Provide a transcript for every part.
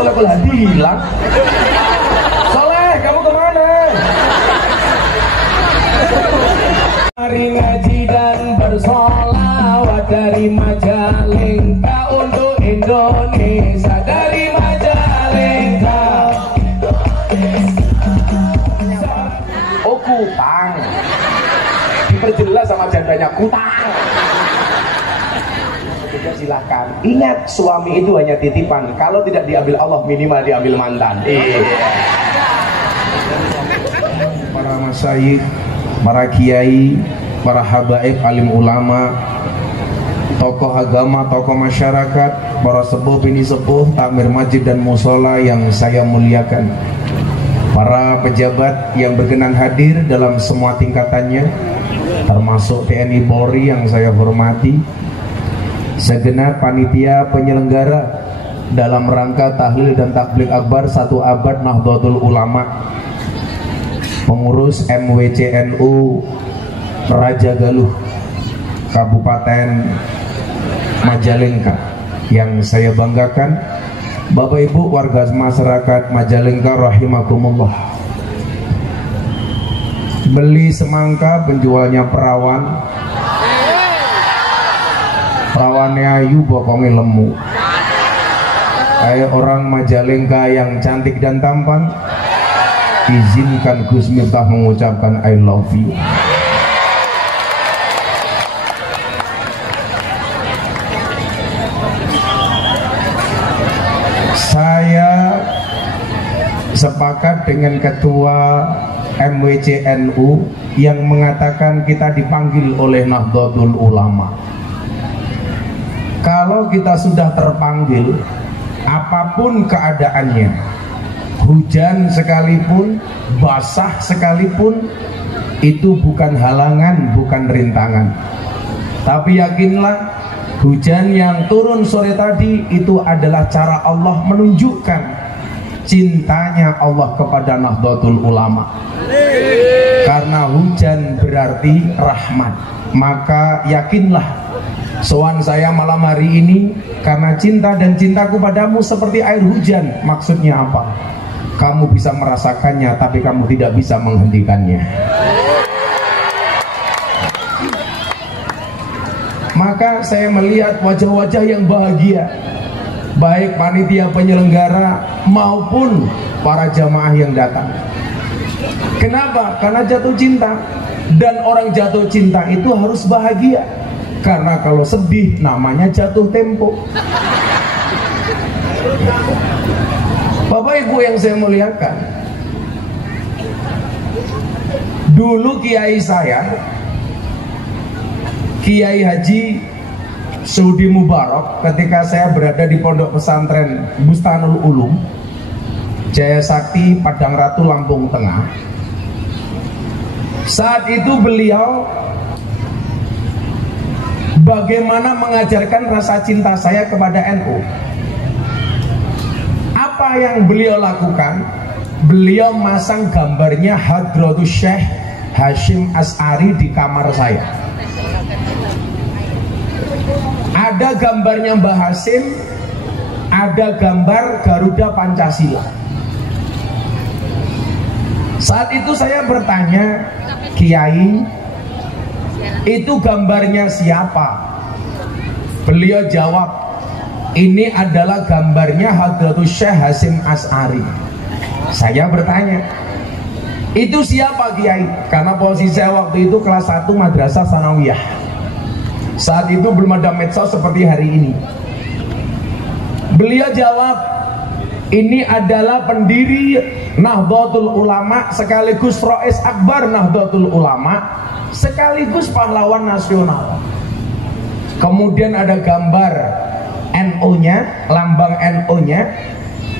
Soleh Hadi hilang. Soleh, kamu kemana? Mari ngaji dan bersolawat dari Majalengka untuk Indonesia, dari Majalengka. Oh, Kutang. Diperjelas sama jandanya, Kutang. Tidak, silahkan. Ingat, suami itu hanya titipan. Kalau tidak diambil Allah, minimal diambil mantan. Para masyayikh, para kiai, para habaib, alim ulama, tokoh agama, tokoh masyarakat, para sepuh, bini sepuh, takmir masjid dan musola yang saya muliakan, para pejabat yang berkenan hadir dalam semua tingkatannya, termasuk TNI Polri yang saya hormati, segenap panitia penyelenggara dalam rangka tahlil dan takbir akbar 1 abad Nahdlatul Ulama, pengurus MWCNU Raja Galuh Kabupaten Majalengka yang saya banggakan, Bapak Ibu warga masyarakat Majalengka rahimakumullah. Beli semangka penjualnya perawan, perawannya ayu bokongnya lemu. Kayak orang Majalengka yang cantik dan tampan, izinkan Gus Miftah mengucapkan I love you. Saya sepakat dengan ketua MWCNU yang mengatakan kita dipanggil oleh Nahdlatul Ulama. Kalau kita sudah terpanggil, apapun keadaannya, hujan sekalipun, basah sekalipun, itu bukan halangan, bukan rintangan. Tapi yakinlah, hujan yang turun sore tadi itu adalah cara Allah menunjukkan cintanya Allah kepada Nahdlatul Ulama. Karena hujan berarti rahmat, maka yakinlah soal saya malam hari ini karena cinta dan cintaku padamu seperti air hujan. Maksudnya apa? Kamu bisa merasakannya tapi kamu tidak bisa menghentikannya. Maka saya melihat wajah-wajah yang bahagia, baik panitia penyelenggara maupun para jamaah yang datang. Kenapa? Karena jatuh cinta. Dan orang jatuh cinta itu harus bahagia. Karena kalau sedih namanya jatuh tempo. Bapak Ibu yang saya muliakan, dulu kiai saya, Kiai Haji Sudi Mubarak, ketika saya berada di pondok pesantren Bustanul Ulum Jaya Sakti Padang Ratu Lampung Tengah, saat itu beliau bagaimana mengajarkan rasa cinta saya kepada NU. Apa yang beliau lakukan? Beliau masang gambarnya Hadratus Syekh Hashim As'ari di kamar saya. Ada gambarnya Mbah Hasim, ada gambar Garuda Pancasila. Saat itu saya bertanya, Kiai, itu gambarnya siapa? Beliau jawab, ini adalah gambarnya Hadratus Syekh Hashim As'ari. Saya bertanya, itu siapa Kiai? Karena posisi saya waktu itu kelas 1 Madrasah Sanawiyah. Saat itu belum ada medsos seperti hari ini. Beliau jawab, ini adalah pendiri Nahdlatul Ulama sekaligus Rais Akbar Nahdlatul Ulama sekaligus pahlawan nasional. Kemudian ada gambar NU-nya, lambang NU-nya,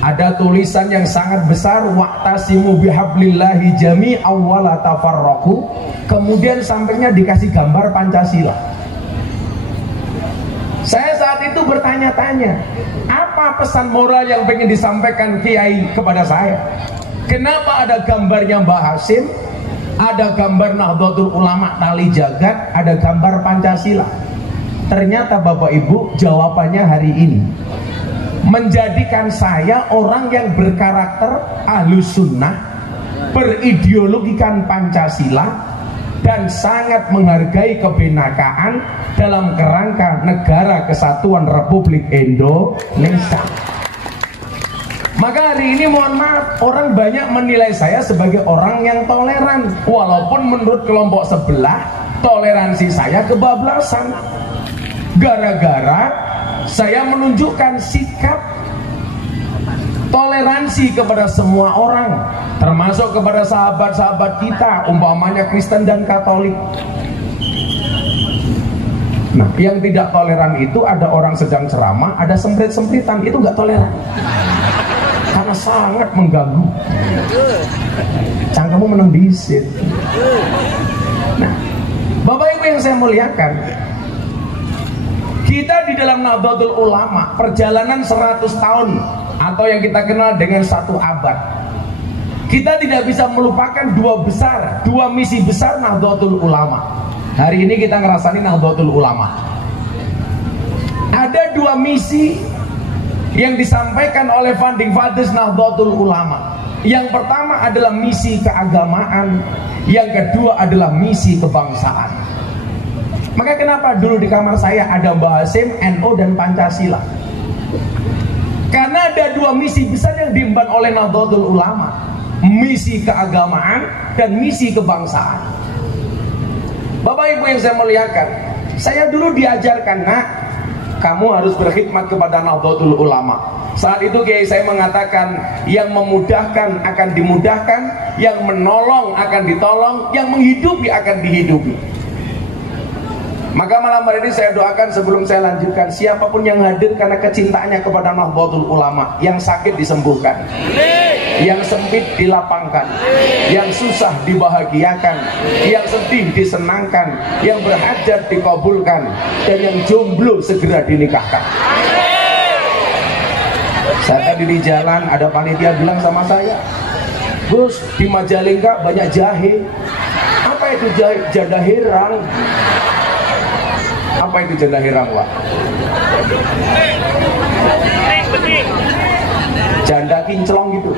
ada tulisan yang sangat besar, wa'tasimu bihablillahi jami'an wa la tafarraqu. Kemudian sampingnya dikasih gambar Pancasila. Saya saat itu bertanya-tanya, apa pesan moral yang pengen disampaikan Kiai kepada saya? Kenapa ada gambarnya Mbah Hasim, ada gambar Nahdlatul Ulama Tali Jagat, ada gambar Pancasila? Ternyata Bapak Ibu, jawabannya hari ini. menjadikan saya orang yang berkarakter Ahlus Sunnah, berideologikan Pancasila, dan sangat menghargai kebenekaan dalam kerangka Negara Kesatuan Republik Indonesia. Maka hari ini mohon maaf, orang banyak menilai saya sebagai orang yang toleran, walaupun menurut kelompok sebelah toleransi saya kebablasan. Gara-gara saya menunjukkan sikap toleransi kepada semua orang, termasuk kepada sahabat-sahabat kita, umpamanya Kristen dan Katolik. Nah, yang tidak toleran itu ada orang sedang ceramah, ada semprit-sempritan, itu nggak toleran. Karena sangat mengganggu. Cangkemmu menang disit. Nah, Bapak Ibu yang saya muliakan, kita di dalam Nahdlatul Ulama perjalanan 100 tahun atau yang kita kenal dengan 1 abad, kita tidak bisa melupakan dua misi besar Nahdlatul Ulama. Hari ini kita ngerasani Nahdlatul Ulama. Ada 2 misi yang disampaikan oleh founding fathers Nahdlatul Ulama. Yang pertama adalah misi keagamaan, yang kedua adalah misi kebangsaan. Maka kenapa dulu di kamar saya ada Mbah Hasim, NU dan Pancasila? Karena ada 2 misi besar yang diemban oleh Nahdlatul Ulama, misi keagamaan dan misi kebangsaan. Bapak Ibu yang saya muliakan, saya dulu diajarkan, nak, kamu harus berkhidmat kepada Nahdlatul Ulama. Saat itu Kiai saya mengatakan, yang memudahkan akan dimudahkan, yang menolong akan ditolong, yang menghidupi akan dihidupi. Maka malam hari ini saya doakan sebelum saya lanjutkan, siapapun yang hadir karena kecintaannya kepada Nahdlatul Ulama, yang sakit disembuhkan, yang sempit dilapangkan, yang susah dibahagiakan, yang sedih disenangkan, yang berhajat dikabulkan, dan yang jomblo segera dinikahkan. Saya tadi di jalan ada panitia bilang sama saya, Gus, di Majalengka banyak jahe. Apa itu jahe? Janda herang. Apa itu janda herang, Pak? Janda kinclong gitu.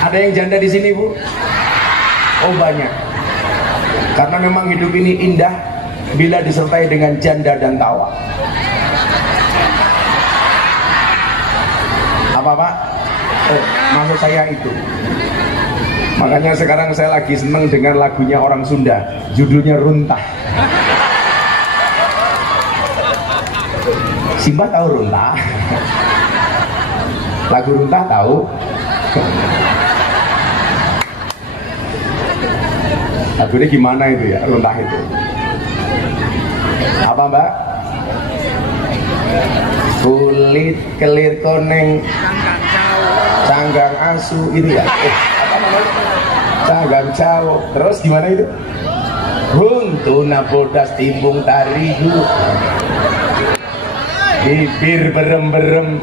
Ada yang janda di sini, Bu? Oh, banyak. Karena memang hidup ini indah bila disertai dengan janda dan tawa. Apa, Pak? Oh, maksud saya itu. Makanya sekarang saya lagi seneng dengan lagunya orang Sunda, judulnya Runtah. Simba tahu Runtah? Lagu Runtah tahu? Lagunya gimana itu ya, Runtah itu? Apa, Mbak? Kulit kelir koneng, canggang asu, itu ya? Apa namanya? Canggang cawo. Terus gimana itu? Runtuna bodas timbung tarigu, bibir berem-berem.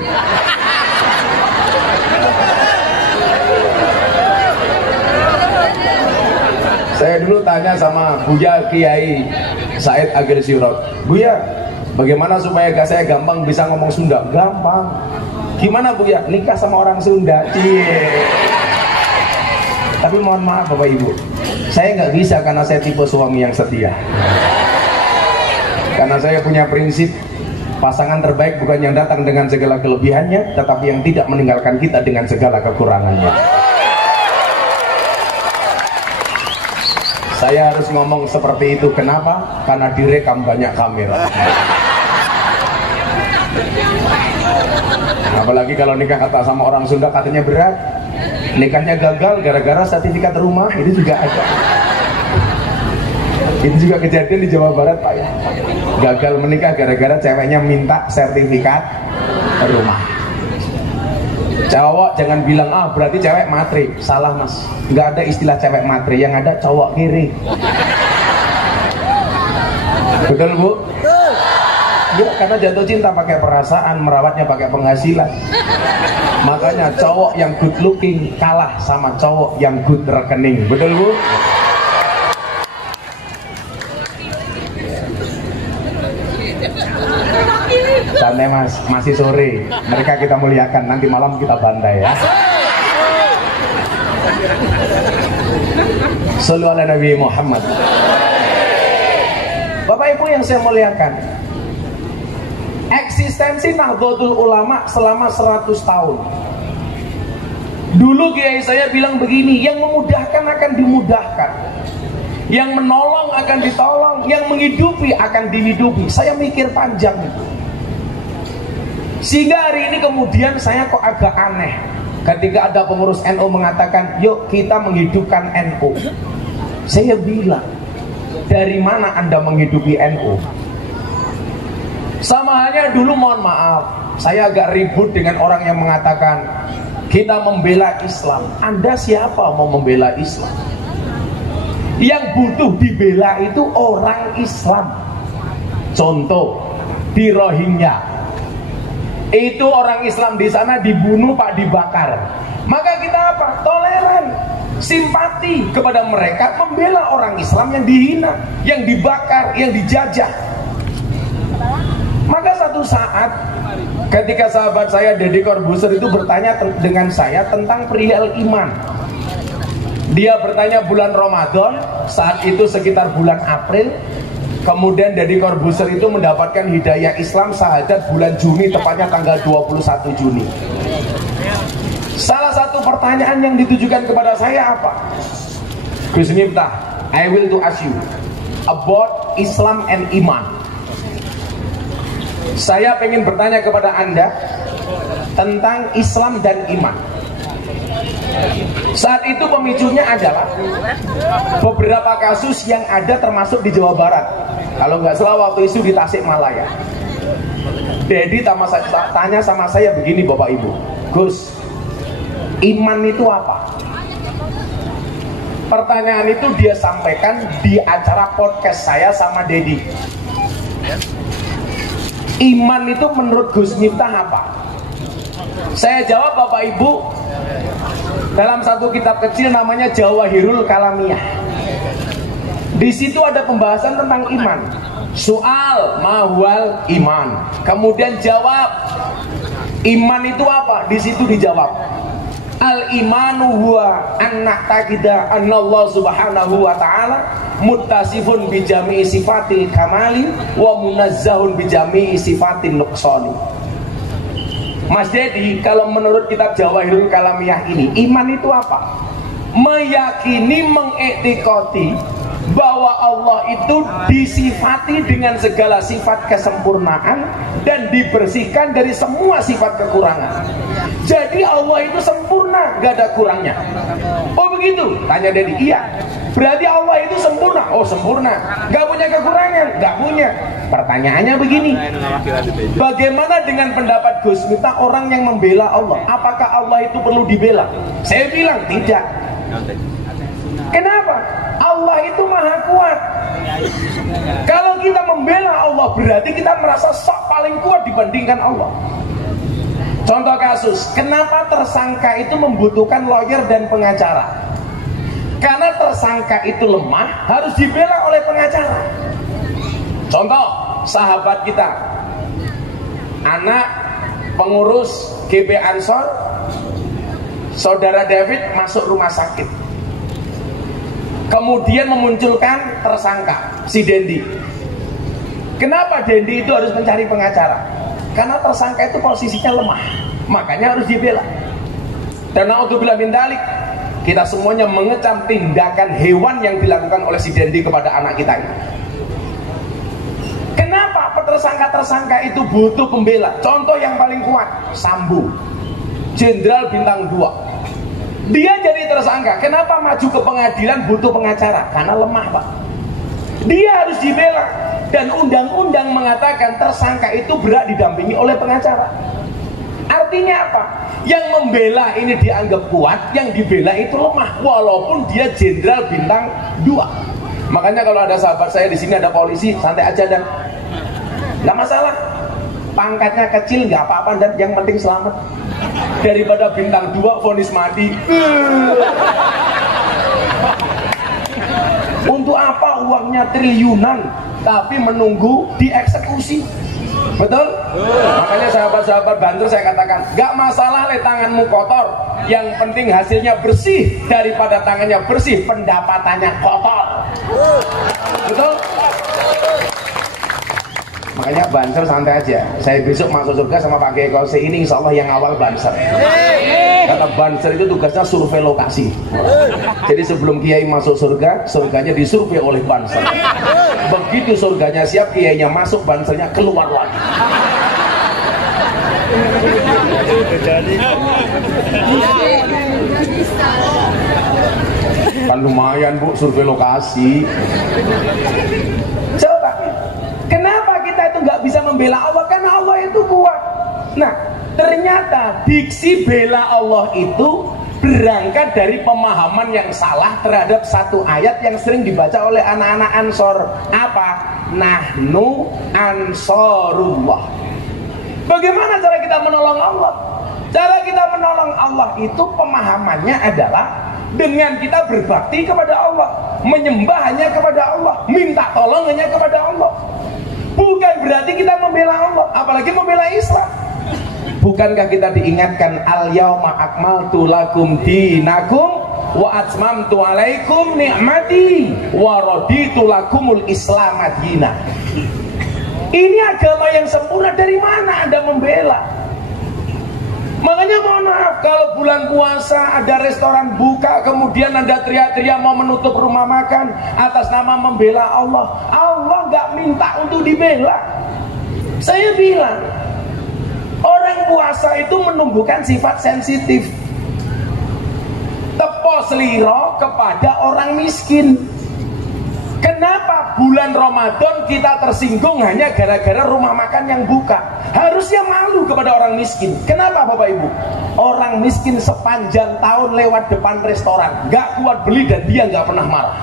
Saya dulu tanya sama Buya Kiai Said Agil Sirot, Buya, bagaimana supaya saya gampang bisa ngomong Sunda? Gampang. Gimana, Buya? Nikah sama orang Sunda. Tapi mohon maaf Bapak Ibu, saya nggak bisa karena saya tipe suami yang setia. Karena saya punya prinsip, pasangan terbaik bukan yang datang dengan segala kelebihannya, tetapi yang tidak meninggalkan kita dengan segala kekurangannya. Saya harus ngomong seperti itu. Kenapa? Karena direkam banyak kamera. Apalagi kalau nikah kata sama orang Sunda katanya berat. Nikahnya gagal gara-gara sertifikat rumah, itu juga ada. Itu juga kejadian di Jawa Barat, Pak ya. Gagal menikah gara-gara ceweknya minta sertifikat rumah. Cowok jangan bilang, ah berarti cewek matre. Salah, Mas. Nggak ada istilah cewek matre, yang ada cowok kiri. Betul, Bu? Ya, karena jatuh cinta pakai perasaan, merawatnya pakai penghasilan. Makanya cowok yang good looking kalah sama cowok yang good rekening. Betul, Bu? Santai mas, masih sore. Mereka kita muliakan, nanti malam kita bantai ya. Shallu ala Nabi Muhammad. Bapak Ibu yang saya muliakan, eksistensi Nahdlatul Ulama selama 100 tahun. Dulu kiai saya bilang begini, yang memudahkan akan dimudahkan, yang menolong akan ditolong, yang menghidupi akan dihidupi. Saya mikir panjang itu. Sehingga hari ini kemudian saya kok agak aneh ketika ada pengurus NU mengatakan, yuk kita menghidupkan NU. Saya bilang, dari mana Anda menghidupi NU? Sama halnya dulu, mohon maaf, saya agak ribut dengan orang yang mengatakan kita membela Islam. Anda siapa mau membela Islam? Yang butuh dibela itu orang Islam. Contoh di Rohingya, itu orang Islam di sana dibunuh, Pak, dibakar. Maka kita apa? Toleran, simpati kepada mereka, membela orang Islam yang dihina, yang dibakar, yang dijajah. Maka satu saat ketika sahabat saya Deddy Corbuzier itu bertanya dengan saya tentang perihal iman. Dia bertanya bulan Ramadan, saat itu sekitar bulan April. Kemudian Deddy Corbuzier itu mendapatkan hidayah Islam syahadat bulan Juni, tepatnya tanggal 21 Juni. Salah satu pertanyaan yang ditujukan kepada saya apa? Gus Miftah, I will to ask you about Islam and Iman. Saya ingin bertanya kepada Anda tentang Islam dan iman. Saat itu pemicunya adalah beberapa kasus yang ada termasuk di Jawa Barat. Kalau nggak salah waktu itu di Tasikmalaya. Dedi tanya sama saya begini, Bapak Ibu, Gus, iman itu apa? Pertanyaan itu dia sampaikan di acara podcast saya sama Dedi. Iman itu menurut Gus Miftah apa? Saya jawab, Bapak Ibu, dalam satu kitab kecil namanya Jawahirul Kalamiyah. Di situ ada pembahasan tentang iman. Soal mahwal iman. Kemudian jawab, iman itu apa? Di situ dijawab, al-imanu huwa an na'taqida annallahu subhanahu wa ta'ala muttasifun bi jami'i sifatil kamali wa munazzahun bi jami'i sifatin nuqsani. Mas Dedi, kalau menurut kitab Jawahirul Kalamiyah ini, iman itu apa? Meyakini, mengiktikadi bahwa Allah itu disifati dengan segala sifat kesempurnaan dan dibersihkan dari semua sifat kekurangan. Jadi Allah itu sempurna, gak ada kurangnya. Oh begitu? Tanya Dedi. Iya. Berarti Allah itu sempurna. Oh sempurna, gak punya kekurangan? Gak punya. Pertanyaannya begini, bagaimana dengan pendapat Gus Miftah orang yang membela Allah? Apakah Allah itu perlu dibela? Saya bilang tidak. Kenapa? Allah itu maha kuat. Kalau kita membela Allah, berarti kita merasa sok paling kuat dibandingkan Allah. Contoh kasus, kenapa tersangka itu membutuhkan lawyer dan pengacara? Karena tersangka itu lemah, harus dibela oleh pengacara. Contoh, sahabat kita, anak pengurus GP Ansor, saudara David masuk rumah sakit. Kemudian memunculkan tersangka, si Dendi. Kenapa Dendi itu harus mencari pengacara? Karena tersangka itu posisinya lemah, makanya harus dibela. Dan naudzubillah min dzalik, kita semuanya mengecam tindakan hewan yang dilakukan oleh si Dendi kepada anak kita ini. Kenapa tersangka-tersangka itu butuh pembela? Contoh yang paling kuat, Sambo, Jenderal Bintang 2. Dia jadi tersangka. Kenapa maju ke pengadilan butuh pengacara? Karena lemah, Pak. Dia harus dibela. Dan undang-undang mengatakan tersangka itu berhak didampingi oleh pengacara. Artinya apa? Yang membela ini dianggap kuat, yang dibela itu lemah, walaupun dia Jenderal Bintang 2. Makanya kalau ada sahabat saya di sini ada polisi, santai aja dan nggak masalah. Pangkatnya kecil nggak apa-apa dan yang penting selamat. Daripada bintang 2 vonis mati. Untuk apa uangnya triliunan tapi menunggu dieksekusi? Betul? Makanya sahabat-sahabat Banser saya katakan, gak masalah le tanganmu kotor, yang penting hasilnya bersih daripada tangannya bersih, pendapatannya kotor. Betul? Makanya Banser santai aja. Saya besok masuk surga sama Pak Kiai Kose ini insya Allah yang awal Banser. Karena Banser itu tugasnya survei lokasi. Jadi sebelum Kiai masuk surga, surganya disurvei oleh Banser. Begitu surganya siap, Kiainya masuk, Bansernya keluar lagi. Kan lumayan Bu survei lokasi. Coba, kenapa kita itu nggak bisa membela Allah? Karena Allah itu kuat. Nah, ternyata diksi bela Allah itu berangkat dari pemahaman yang salah terhadap satu ayat yang sering dibaca oleh anak-anak Ansor. Apa? Nahnu Ansorullah. Bagaimana cara kita menolong Allah? Cara kita menolong Allah itu pemahamannya adalah dengan kita berbakti kepada Allah, menyembah hanya kepada Allah, minta tolong hanya kepada Allah. Bukan berarti kita membela Allah, apalagi membela Islam. Bukankah kita diingatkan al-yauma akmaltu lakum dinakum wa atmamtu alaikum ni'mati wa raditu lakumul islam madina. Ini agama yang sempurna, dari mana Anda membela? Makanya mohon maaf, kalau bulan puasa ada restoran buka, kemudian Anda teriak-teriak mau menutup rumah makan atas nama membela Allah. Allah nggak minta untuk dibela. Saya bilang, orang puasa itu menumbuhkan sifat sensitif, tepos liro kepada orang miskin. Kenapa bulan Ramadan kita tersinggung hanya gara-gara rumah makan yang buka? Harusnya malu kepada orang miskin. Kenapa Bapak Ibu? Orang miskin sepanjang tahun lewat depan restoran, gak kuat beli dan dia gak pernah marah.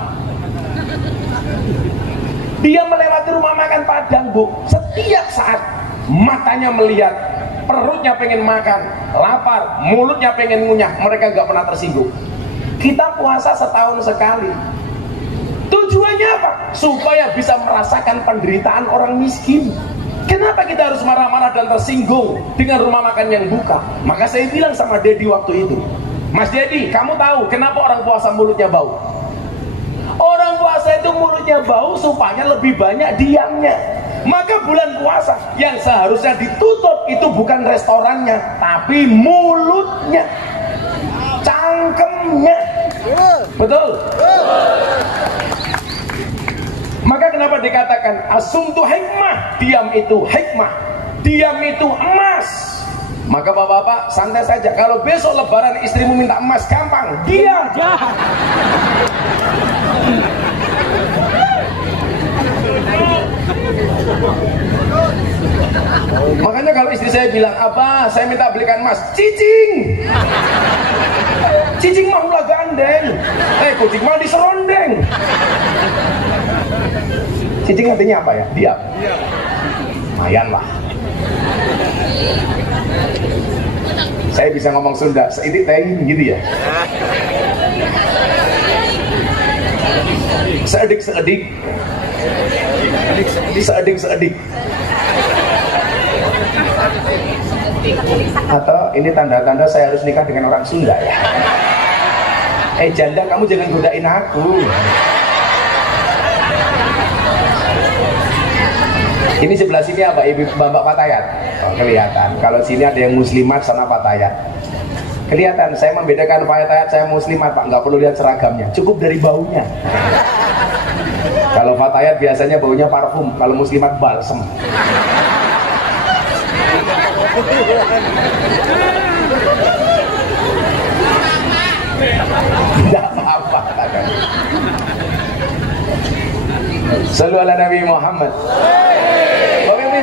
Dia melewati rumah makan Padang Bu, setiap saat matanya melihat, perutnya pengen makan, lapar, mulutnya pengen ngunyah, mereka gak pernah tersinggung. Kita puasa setahun sekali. Tujuannya apa? Supaya bisa merasakan penderitaan orang miskin. Kenapa kita harus marah-marah dan tersinggung dengan rumah makan yang buka? Maka saya bilang sama Dedi waktu itu, Mas Dedi, kamu tahu kenapa orang puasa mulutnya bau? Orang puasa itu mulutnya bau supaya lebih banyak diamnya. Maka bulan puasa yang seharusnya ditutup itu bukan restorannya, tapi mulutnya, cangkemnya. Betul? Maka kenapa dikatakan asumtu hikmah, diam itu hikmah, diam itu emas. Maka bapak-bapak santai saja, kalau besok lebaran istrimu minta emas, gampang, diam. Makanya kalau istri saya bilang, apa saya minta belikan emas, cicing, cicing mah ulah gandeng, kucing mah diserondeng. Cicing artinya apa ya? Diam. Lumayan lah. Saya bisa ngomong Sunda, seidik teng gitu ya. Seedik-seedik. Seedik-seedik. Atau ini tanda-tanda saya harus nikah dengan orang Sunda ya. Janda, kamu jangan godain aku. Ini sebelah sini apa? Ibu Bapak Fatayat. Oh, kelihatan. Kalau sini ada yang muslimat, sana Fatayat. Kelihatan. Saya membedakan Fatayat saya muslimat, Pak. Nggak perlu lihat seragamnya. Cukup dari baunya. Kalau Fatayat biasanya baunya parfum. Kalau muslimat balsem. Tidak apa-apa. Sallu ala Nabi Muhammad.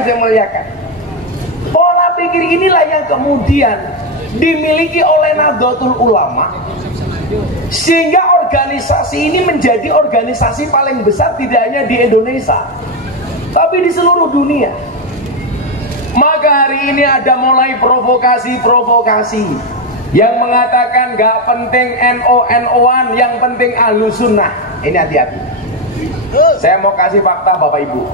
Saya muliakan. Pola pikir inilah yang kemudian dimiliki oleh Nahdlatul Ulama, sehingga organisasi ini menjadi organisasi paling besar tidak hanya di Indonesia, tapi di seluruh dunia. Maka hari ini ada mulai provokasi-provokasi yang mengatakan gak penting NO-NO-an, yang penting Ahlus Sunnah. Ini hati-hati. Saya mau kasih fakta Bapak Ibu.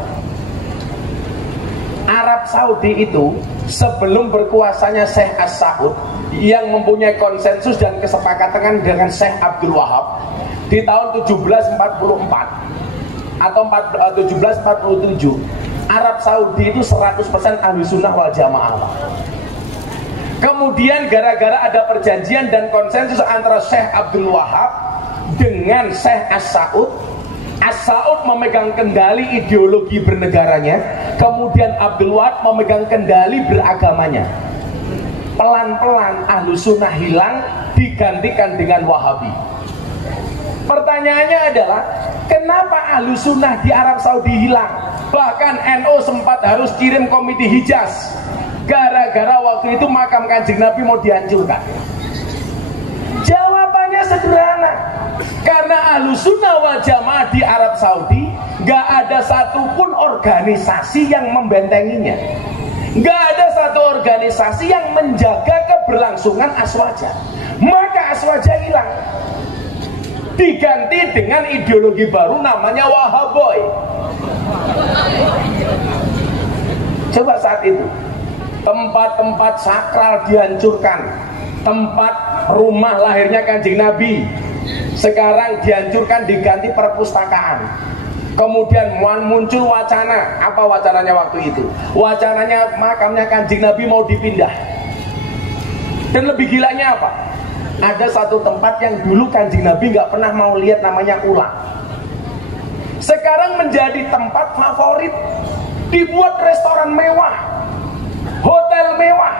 Arab Saudi itu sebelum berkuasanya Syekh As-Saud yang mempunyai konsensus dan kesepakatan dengan Syekh Abdul Wahab di tahun 1744 atau 1747, Arab Saudi itu 100% ahli sunnah wal jamaah. Kemudian gara-gara ada perjanjian dan konsensus antara Syekh Abdul Wahab dengan Syekh As-Saud, As-Saud memegang kendali ideologi bernegaranya, kemudian Abdul Wahab memegang kendali beragamanya. Pelan-pelan ahlu sunnah hilang, digantikan dengan Wahabi. Pertanyaannya adalah, kenapa ahlu sunnah di Arab Saudi hilang? Bahkan NU sempat harus kirim komite Hijaz gara-gara waktu itu makam Kanjeng Nabi mau dihancurkan. Jawabannya sederhana, karena ahlu sunnah wal jamaah di Arab Saudi gak ada satupun organisasi yang membentenginya, gak ada satu organisasi yang menjaga keberlangsungan Aswaja. Maka Aswaja hilang, diganti dengan ideologi baru namanya Wahaboy. Coba saat itu tempat-tempat sakral dihancurkan, tempat rumah lahirnya Kanjeng Nabi sekarang dihancurkan, diganti perpustakaan. Kemudian muncul wacana, apa wacananya waktu itu? Wacananya makamnya Kanjeng Nabi mau dipindah. Dan lebih gilanya apa? Ada satu tempat yang dulu Kanjeng Nabi nggak pernah mau lihat, namanya Ula. Sekarang menjadi tempat favorit, dibuat restoran mewah, hotel mewah.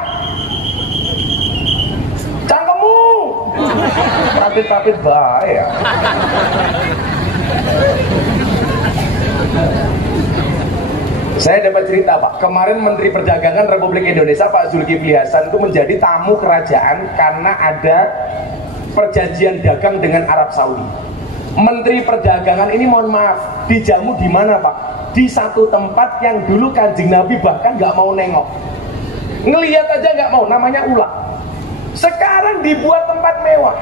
Cangkemmu rapit-rapit baik ya. Saya dapat cerita Pak, kemarin Menteri Perdagangan Republik Indonesia Pak Zulkifli Hasan itu menjadi tamu kerajaan karena ada perjanjian dagang dengan Arab Saudi. Menteri Perdagangan ini mohon maaf, dijamu di mana Pak? Di satu tempat yang dulu Kanjeng Nabi bahkan nggak mau nengok, ngelihat aja nggak mau, namanya Ula. Sekarang dibuat tempat mewah.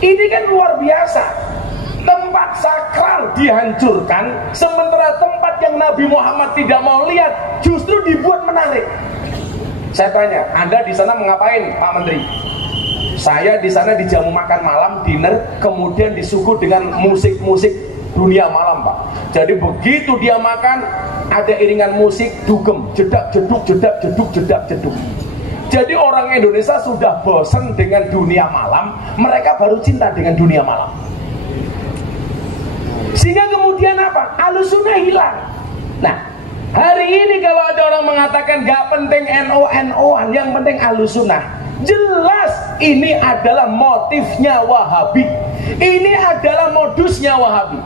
Ini kan luar biasa. Tempat sakral dihancurkan, sementara tempat yang Nabi Muhammad tidak mau lihat justru dibuat menarik. Saya tanya, Anda di sana mengapain Pak Menteri? Saya di sana dijamu makan malam, dinner, kemudian disuguh dengan musik-musik dunia malam Pak. Jadi begitu dia makan, ada iringan musik dugem, jedak jeduk, jedak jeduk, jedak jeduk. Jadi orang Indonesia sudah bosan dengan dunia malam, mereka baru cinta dengan dunia malam. Sehingga kemudian apa? Ahlussunnah hilang. Nah, hari ini kalau ada orang mengatakan gak penting NU-NU-an, yang penting ahlussunnah, jelas ini adalah motifnya Wahabi. Ini adalah modusnya Wahabi.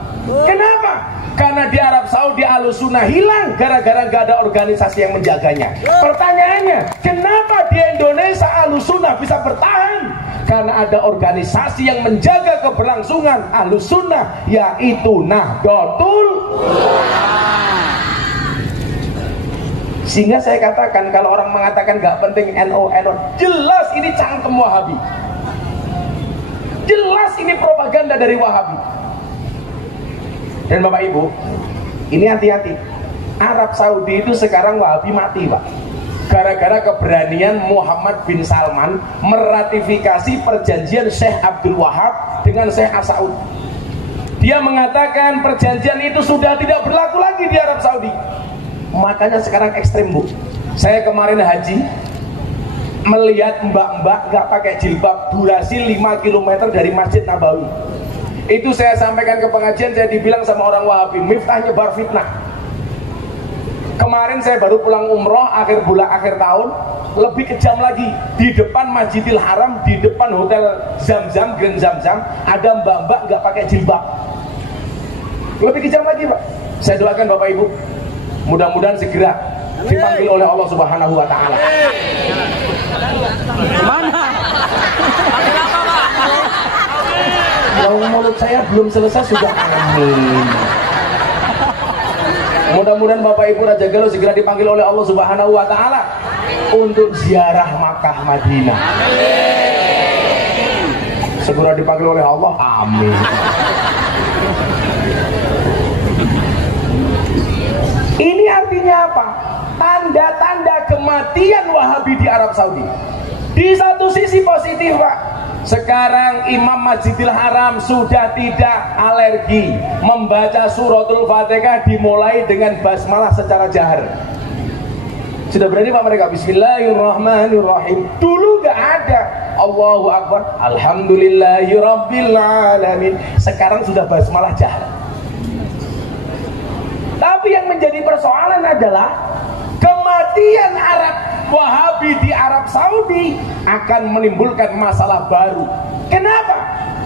Kenapa? Karena di Arab Saudi ahlussunnah hilang gara-gara gak ada organisasi yang menjaganya. Pertanyaannya, kenapa di Indonesia ahlussunnah bisa bertahan? Karena ada organisasi yang menjaga keberlangsungan ahlussunnah, yaitu Nahdlatul Ulama. Sehingga saya katakan, kalau orang mengatakan gak penting NU-NU, jelas ini cangkem Wahabi, jelas ini propaganda dari Wahabi. Dan Bapak Ibu, ini hati-hati, Arab Saudi itu sekarang Wahabi mati Pak, gara-gara keberanian Muhammad bin Salman meratifikasi perjanjian Syekh Abdul Wahab dengan Syekh As-Saud. Dia mengatakan perjanjian itu sudah tidak berlaku lagi di Arab Saudi. Makanya sekarang ekstrim Bu. Saya kemarin haji, melihat mbak-mbak gak pakai jilbab, durasi 5 km dari Masjid Nabawi. Itu saya sampaikan ke pengajian, saya dibilang sama orang Wahabi, Miftah nyebar fitnah. Kemarin saya baru pulang umroh akhir tahun, lebih kejam lagi. Di depan Masjidil Haram, di depan hotel Zam-Zam, Grand Zam-Zam, ada mbak-mbak gak pakai jilbab. Lebih kejam lagi Pak. Saya doakan Bapak Ibu, mudah-mudahan segera dipanggil oleh Allah Subhanahu wa Ta'ala. Mana? Kalau mulut saya belum selesai sudah amin. Mudah-mudahan Bapak Ibu Raja Galuh segera dipanggil oleh Allah Subhanahu wa Ta'ala untuk ziarah Makkah Madinah. Segera dipanggil oleh Allah, amin. Ini artinya apa? tanda-tanda kematian Wahabi di Arab Saudi. Di satu sisi positif, Pak, sekarang Imam Masjidil Haram sudah tidak alergi membaca suratul Fatihah dimulai dengan basmalah secara jahar. Sudah berani Pak mereka Bismillahirrahmanirrahim. Dulu nggak ada Allahu Akbar Alhamdulillahirrabbilalamin. Sekarang sudah basmalah jahar. Tapi yang menjadi persoalan adalah kematian Arab Wahabi di Arab Saudi akan menimbulkan masalah baru. Kenapa?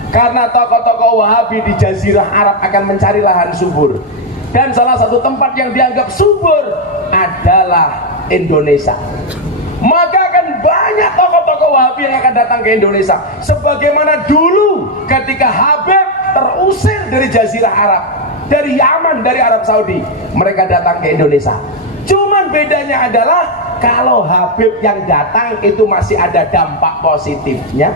Karena tokoh-tokoh Wahabi di Jazirah Arab akan mencari lahan subur. Dan salah satu tempat yang dianggap subur adalah Indonesia. Maka akan banyak tokoh-tokoh Wahabi yang akan datang ke Indonesia. Sebagaimana dulu ketika Habib terusir dari Jazirah Arab, dari Yaman, dari Arab Saudi, mereka datang ke Indonesia. Cuman bedanya adalah kalau Habib yang datang itu masih ada dampak positifnya.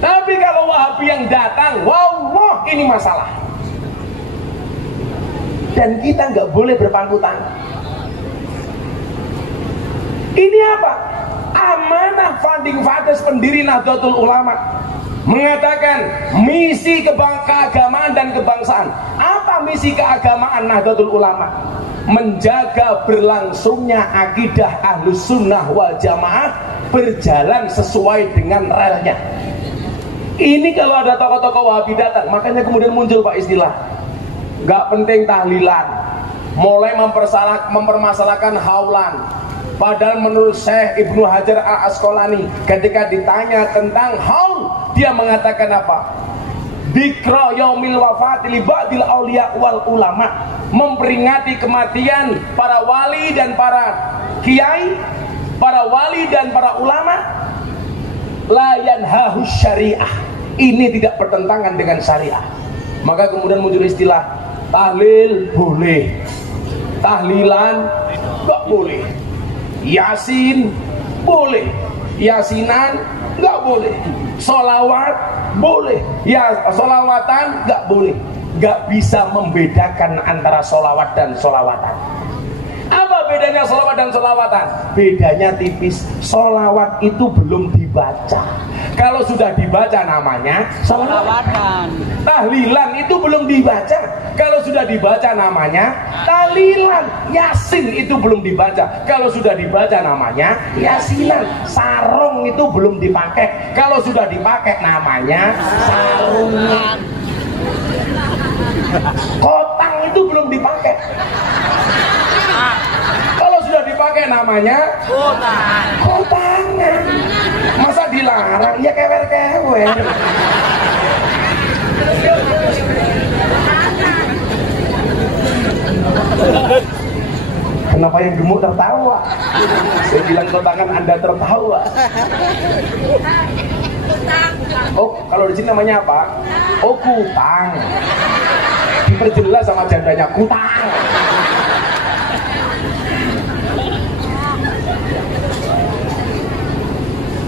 Tapi kalau Wahabi yang datang, wallah ini masalah. Dan kita nggak boleh berpangku tangan. Ini apa? Amanah founding fathers pendiri Nahdlatul Ulama mengatakan misi keagamaan dan kebangsaan. Apa misi keagamaan Nahdlatul Ulama? Menjaga berlangsungnya akidah Ahlus Sunnah wal Jamaah berjalan sesuai dengan relnya. Ini kalau ada tokoh-tokoh Wahabi datang, makanya kemudian muncul Pak istilah nggak penting tahlilan, mulai mempermasalahkan haulan. Padahal menurut Syekh Ibnu Hajar Al-Asqalani ketika ditanya tentang haul, dia mengatakan apa? Dikra yaumil wafat li ba'dil auliya wal ulama, memperingati kematian para wali dan para kiai, para wali dan para ulama. La yanhahu syariah, ini tidak bertentangan dengan syariah. Maka kemudian muncul istilah tahlil boleh, tahlilan enggak boleh, yasin boleh, yasinan enggak boleh, sholawat boleh, ya sholawatan enggak boleh. Enggak bisa membedakan antara sholawat dan sholawatan. Apa bedanya sholawat dan sholawatan? Bedanya tipis. Sholawat itu belum dibaca. Kalau sudah dibaca namanya sholawatan. Tahlilan itu belum dibaca. Kalau sudah dibaca namanya tahlilan. Yasin itu belum dibaca. Kalau sudah dibaca namanya yasinan. Sarung itu belum dipakai. Kalau sudah dipakai namanya sarungan. Kotang itu belum dipakai. Kalau sudah dipakai namanya kotangan. Masa dilarang? Ya kewer-kewer. Kenapa yang gemuk tertawa? Saya bilang kotangan, Anda tertawa. Oh, kalau di sini namanya apa? Oh, kutang. Diperjelas sama jandanya, kutang.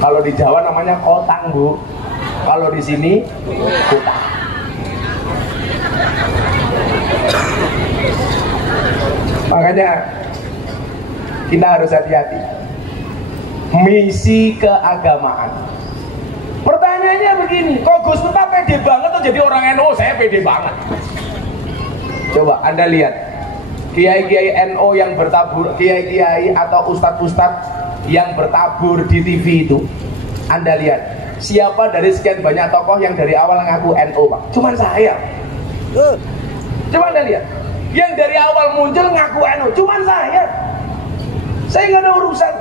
Kalau di Jawa namanya kotang, Bu. Kalau di sini kutang. Makanya kita harus hati-hati. Misi keagamaan. Pertanyaannya begini, kok Gus Miftah pede banget tuh jadi orang NU? Saya pede banget. Coba Anda lihat kiai-kiai NU yang bertabur, kiai-kiai atau ustadz-ustadz yang bertabur di TV itu, Anda lihat siapa dari sekian banyak tokoh yang dari awal ngaku NU, Pak? Cuman saya. Coba Anda lihat, yang dari awal muncul ngaku NU, cuman saya. Saya nggak ada urusan.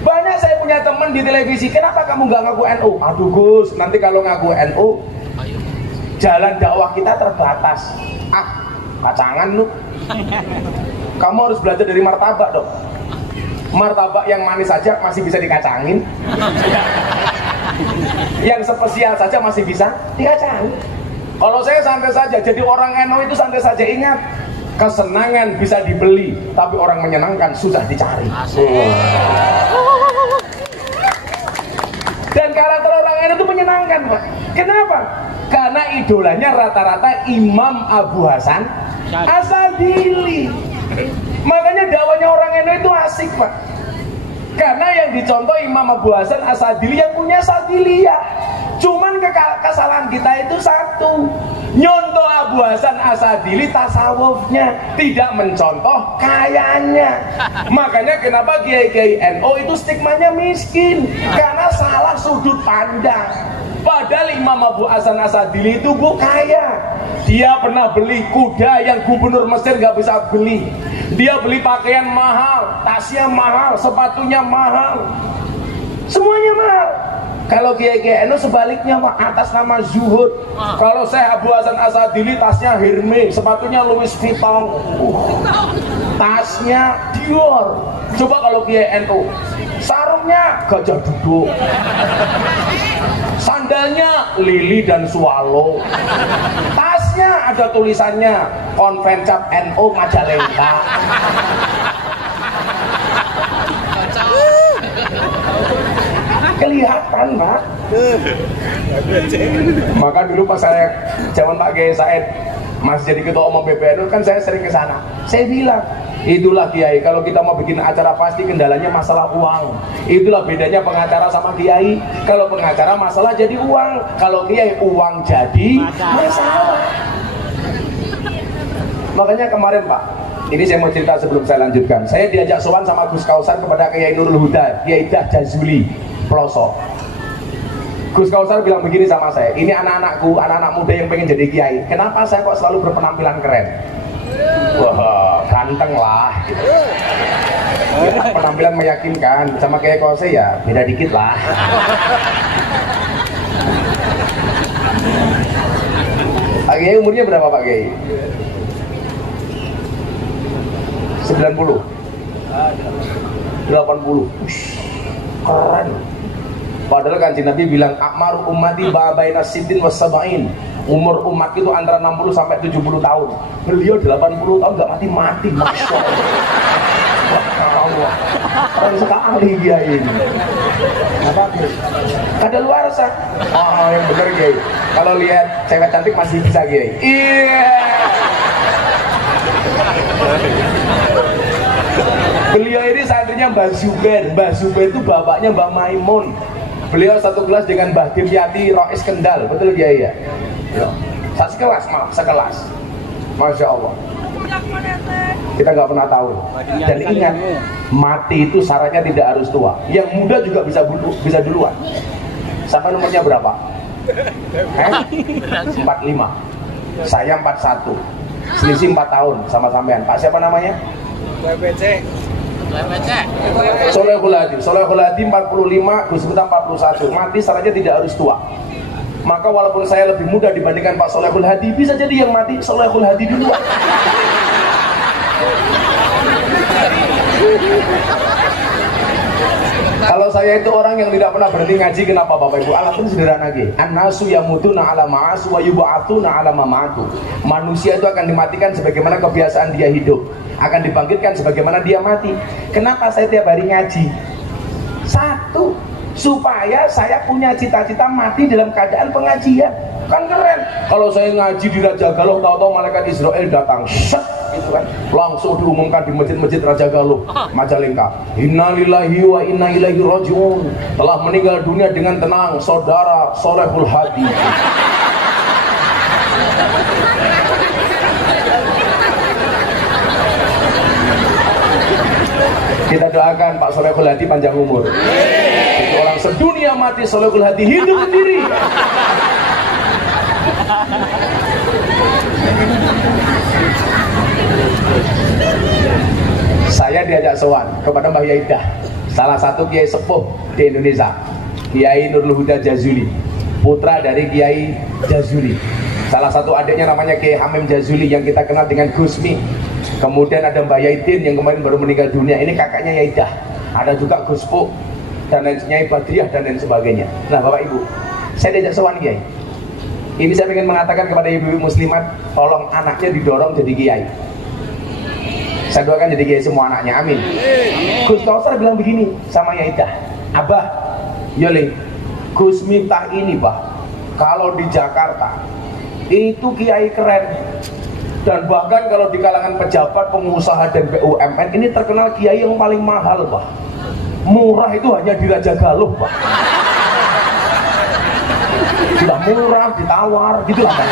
Banyak saya punya teman di televisi, kenapa kamu nggak ngaku NU? Aduh Gus, nanti kalau ngaku NU, jalan dakwah kita terbatas. Ah, kacangan lu. Kamu harus belajar dari martabak dong. Martabak yang manis saja masih bisa dikacangin, yang spesial saja masih bisa dikacangin. Kalau saya santai saja, jadi orang NU itu santai saja. Ingat, kesenangan bisa dibeli, tapi orang menyenangkan susah dicari. Dan karakter orang NU itu menyenangkan, Pak. Kenapa? Karena idolanya rata-rata Imam Abu Hasan Asadili. Makanya dakwanya orang NU itu asik Pak, karena yang dicontoh Imam Abu Hasan Asadili yang punya Sadiliyah. Cuman kesalahan kita itu satu, nyontoh Abu Hasan Asadili tasawufnya, tidak mencontoh kayanya. Makanya kenapa kiai-kiai NU itu stigmanya miskin, karena salah sudut pandang. Padahal Imam Abu Hasan Asadili itu kaya. Dia pernah beli kuda yang gubernur Mesir gak bisa beli. Dia beli pakaian mahal, tasnya mahal, sepatunya mahal, semuanya mahal. Kalau kiai-kiai NU sebaliknya Pak, atas nama zuhud. Kalau saya Abu Hasan Asadili tasnya Hermes, sepatunya Louis Vuitton, tasnya Dior. Coba kalau kiai NU, sarungnya gajah duduk, sandalnya Lili dan Swallow, tasnya ada tulisannya Konvencap NU Majalengka. Kelihatan Pak. Maka dulu pas saya zaman Pak Kiai Said masih jadi ketua umum PBNU kan saya sering ke sana. Saya bilang, itulah Kiai, kalau kita mau bikin acara pasti kendalanya masalah uang. Itulah bedanya pengacara sama Kiai. Kalau pengacara masalah jadi uang, kalau Kiai uang jadi masalah. Makanya kemarin Pak, ini saya mau cerita sebelum saya lanjutkan. Saya diajak sowan sama Gus Kausar kepada Kiai Nurul Huda, Kiai Dah Jazuli Pelosok. Gus Kausar bilang begini sama saya, ini anak-anakku, anak-anak muda yang pengen jadi kiai, kenapa saya kok selalu berpenampilan keren? Wah, ganteng lah gitu. Ya, penampilan meyakinkan, sama kayak Kose ya beda dikit lah. Pak Kiai umurnya berapa Pak Kiai? 90? 80? Keren. Padahal Kanjeng Nabi bilang akmaru ummati ba'baina siddin was-sab'in. Umur umat itu antara 60 sampai 70 tahun. Beliau 80 tahun enggak mati-mati, Masya Allah. Keren sekali dia ini. Apa Kiai? Ada luar sah. Oh, yang benar Kiai. Kalau lihat cewek cantik masih bisa Kiai. Iya. Beliau ini santrinya Mbah Zubair. Mbah Zubair itu bapaknya Mbah Maimun. Beliau satu kelas dengan Mbah Dimyati Rois Kendal, betul Kiai ya? Ya. Sekelas malah, sekelas. Masya Allah. Kita nggak pernah tahu. Dan ingat, mati itu syaratnya tidak harus tua. Yang muda juga bisa duluan. Sampai nomornya berapa? 45. Saya 41. Selisih 4 tahun sama sampean. Pak siapa namanya? WPC. Solehul Hadi 45, Gus Miftah 41. Mati syaratnya tidak harus tua. Maka walaupun saya lebih muda dibandingkan Pak Solehul Hadi, bisa jadi yang mati Solehul Hadi duluan. Kalau saya itu orang yang tidak pernah berhenti ngaji, kenapa Bapak Ibu? Alasan sederhana lagi. An-nasu yamutuna ala ma'asu wa yub'atuna ala mamatu. Manusia itu akan dimatikan sebagaimana kebiasaan dia hidup, akan dibangkitkan sebagaimana dia mati. Kenapa saya tiap hari ngaji? Satu, supaya saya punya cita-cita mati dalam keadaan pengajian. Kan keren. Kalau saya ngaji di Raja Galuh, tahu-tahu malaikat Israel datang, set, gitu kan, langsung diumumkan di masjid-masjid Raja Galuh Majalengka, innalillahi wa inna ilaihi rajiun, telah meninggal dunia dengan tenang saudara Solehul Hadi. Kita doakan Pak Solehul Hadi panjang umur. Jadi orang sedunia mati, Solehul Hadi hidup sendiri. Saya diajak sowan kepada Mbah Yaidah, salah satu kiai sepuh di Indonesia, Kiai Nurul Huda Jazuli, putra dari Kiai Jazuli. Salah satu adiknya namanya Kiai Hamim Jazuli yang kita kenal dengan Gusmi. Kemudian ada Mbah Yaidin yang kemarin baru meninggal dunia, ini kakaknya Yaidah. Ada juga Guspu dan lain Nyai Badriah dan lain sebagainya. Nah Bapak Ibu, saya diajak sowan Kiai. Ini saya ingin mengatakan kepada ibu-ibu muslimat, tolong anaknya didorong jadi kiai. Saya doakan jadi kiai semua anaknya, amin. Gus Kausar bilang begini sama Yaidah, Abah, Yole, Gus Miftah ini Bah, kalau di Jakarta itu kiai keren. Dan bahkan kalau di kalangan pejabat, pengusaha dan BUMN ini terkenal kiai yang paling mahal, Pak. Murah itu hanya di Raja Galuh, Pak. Sudah murah, ditawar, gitu lah, Pak.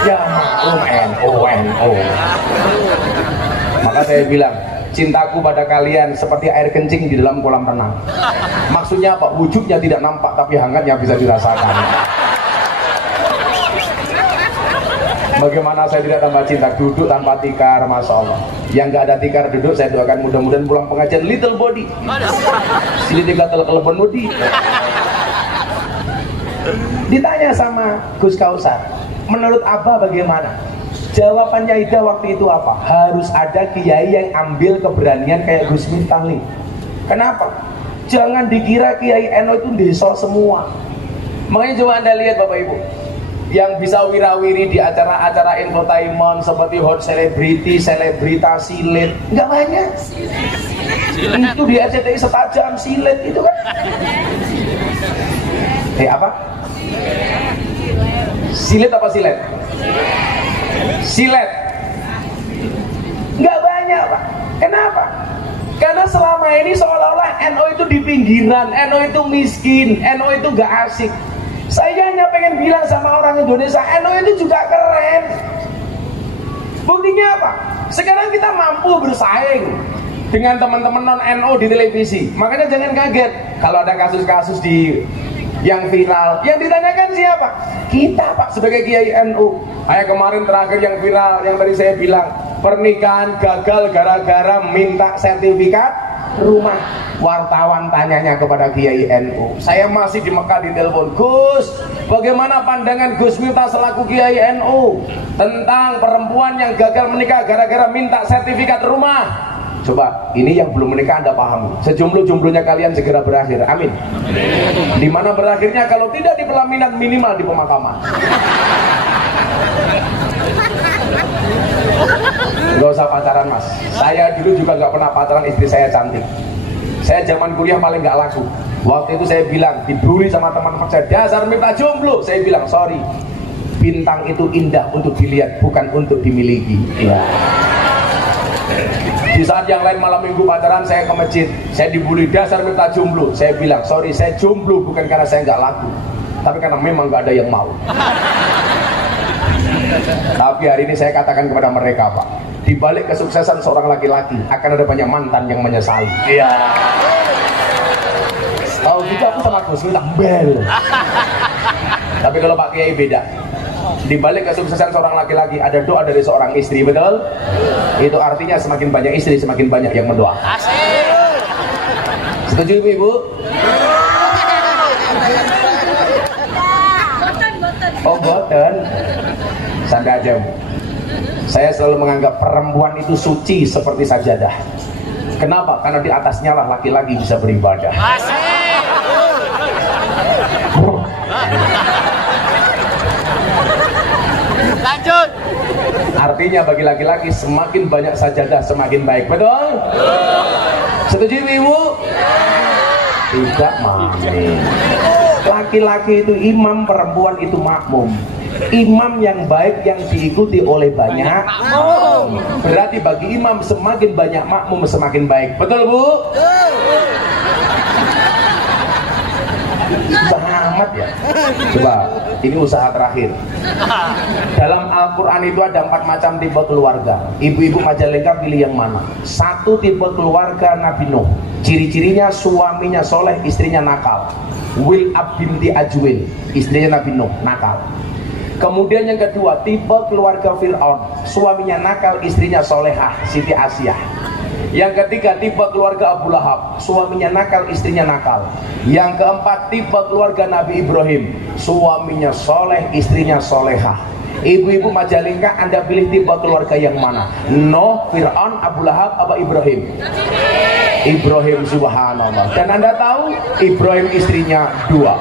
Ya maklum NU. Maka saya bilang, cintaku pada kalian seperti air kencing di dalam kolam renang. Maksudnya apa? Wujudnya tidak nampak tapi hangatnya bisa dirasakan. Bagaimana saya tidak tambah cinta? Duduk tanpa tikar, Masya Allah. Yang gak ada tikar duduk, saya doakan mudah-mudahan pulang pengajian little body, sili tiga kelebon body. Ditanya sama Gus Kausar, menurut Abah bagaimana? Jawabannya Ida waktu itu apa? Harus ada kiai yang ambil keberanian kayak Gus Miftah. Kenapa? Jangan dikira kiai NU itu desa semua. Makanya coba Anda lihat Bapak Ibu, yang bisa wirawiri di acara-acara infotainment seperti hot celebrity, selebritas silet, nggak banyak. Itu di RCTI setajam silet itu kan. Apa? Silet apa silet? Silet. Nggak banyak, Pak. Kenapa? Karena selama ini seolah-olah NU itu di pinggiran, NU itu miskin, NU itu nggak asik. Saya hanya pengen bilang sama orang Indonesia, NU itu juga keren. Buktinya apa? Sekarang kita mampu bersaing dengan teman-teman non NU di televisi. Makanya jangan kaget kalau ada kasus-kasus di yang viral, yang ditanyakan siapa? Kita, Pak, sebagai kiai NU. Kayak kemarin terakhir yang viral, yang tadi saya bilang, pernikahan gagal gara-gara minta sertifikat rumah. Wartawan tanyanya kepada kiai NU. Saya masih di Mekah ditelepon, Gus, bagaimana pandangan Gus Miftah selaku kiai NU tentang perempuan yang gagal menikah gara-gara minta sertifikat rumah? Coba, ini yang belum menikah Anda paham. Sejomblo-jomblonya kalian segera berakhir, amin. Di mana berakhirnya kalau tidak di pelaminan, minimal di pemakaman. Gak usah pacaran, Mas. Saya dulu juga gak pernah pacaran, istri saya cantik. Saya zaman kuliah paling gak laku. Waktu itu saya bilang, dibully sama teman-teman saya, dasar Miftah jomblo. Saya bilang, sorry, bintang itu indah untuk dilihat, bukan untuk dimiliki. Ya. Di saat yang lain malam minggu pacaran, saya ke masjid, saya dibully, dasar Miftah jomblo. Saya bilang, sorry, saya jomblo bukan karena saya nggak laku, tapi karena memang nggak ada yang mau. Tapi hari ini saya katakan kepada mereka, Pak, di balik kesuksesan seorang laki-laki akan ada banyak mantan yang menyesali. Iya. Tahu gitu aku sama Gus Miftah bel. Tapi kalau Pak Kiai beda. Di balik kesuksesan seorang laki-laki ada doa dari seorang istri, betul? Itu artinya semakin banyak istri, semakin banyak yang mendoa. Setuju Ibu? Oh, boten. Santai aja. Saya selalu menganggap perempuan itu suci seperti sajadah. Kenapa? Karena di atasnya lah laki-laki bisa beribadah. Lanjut. Artinya bagi laki-laki semakin banyak sajadah semakin baik, betul? Setuju Ibu? Tidak, Mami. Laki-laki itu imam, perempuan itu makmum. Imam yang baik yang diikuti oleh banyak makmum. Berarti bagi imam semakin banyak makmum semakin baik, betul Bu? Susah amat ya. Coba, ini usaha terakhir. Dalam Al-Quran itu ada 4 macam tipe keluarga. Ibu-ibu Majalengka pilih yang mana? 1 tipe keluarga Nabi Nuh. Ciri-cirinya suaminya soleh, istrinya nakal. Wil'ab binti Ajwil, istrinya Nabi Nuh, nakal. Kemudian yang kedua, tipe keluarga Fir'aun. Suaminya nakal, istrinya solehah, Siti Asyah. Yang ketiga, tipe keluarga Abu Lahab. Suaminya nakal, istrinya nakal. Yang keempat, tipe keluarga Nabi Ibrahim. Suaminya soleh, istrinya solehah. Ibu-ibu Majalengka, Anda pilih tipe keluarga yang mana? Nuh, Fir'aun, Abu Lahab, apa Ibrahim? Ibrahim, subhanallah. Dan Anda tahu, Ibrahim istrinya 2.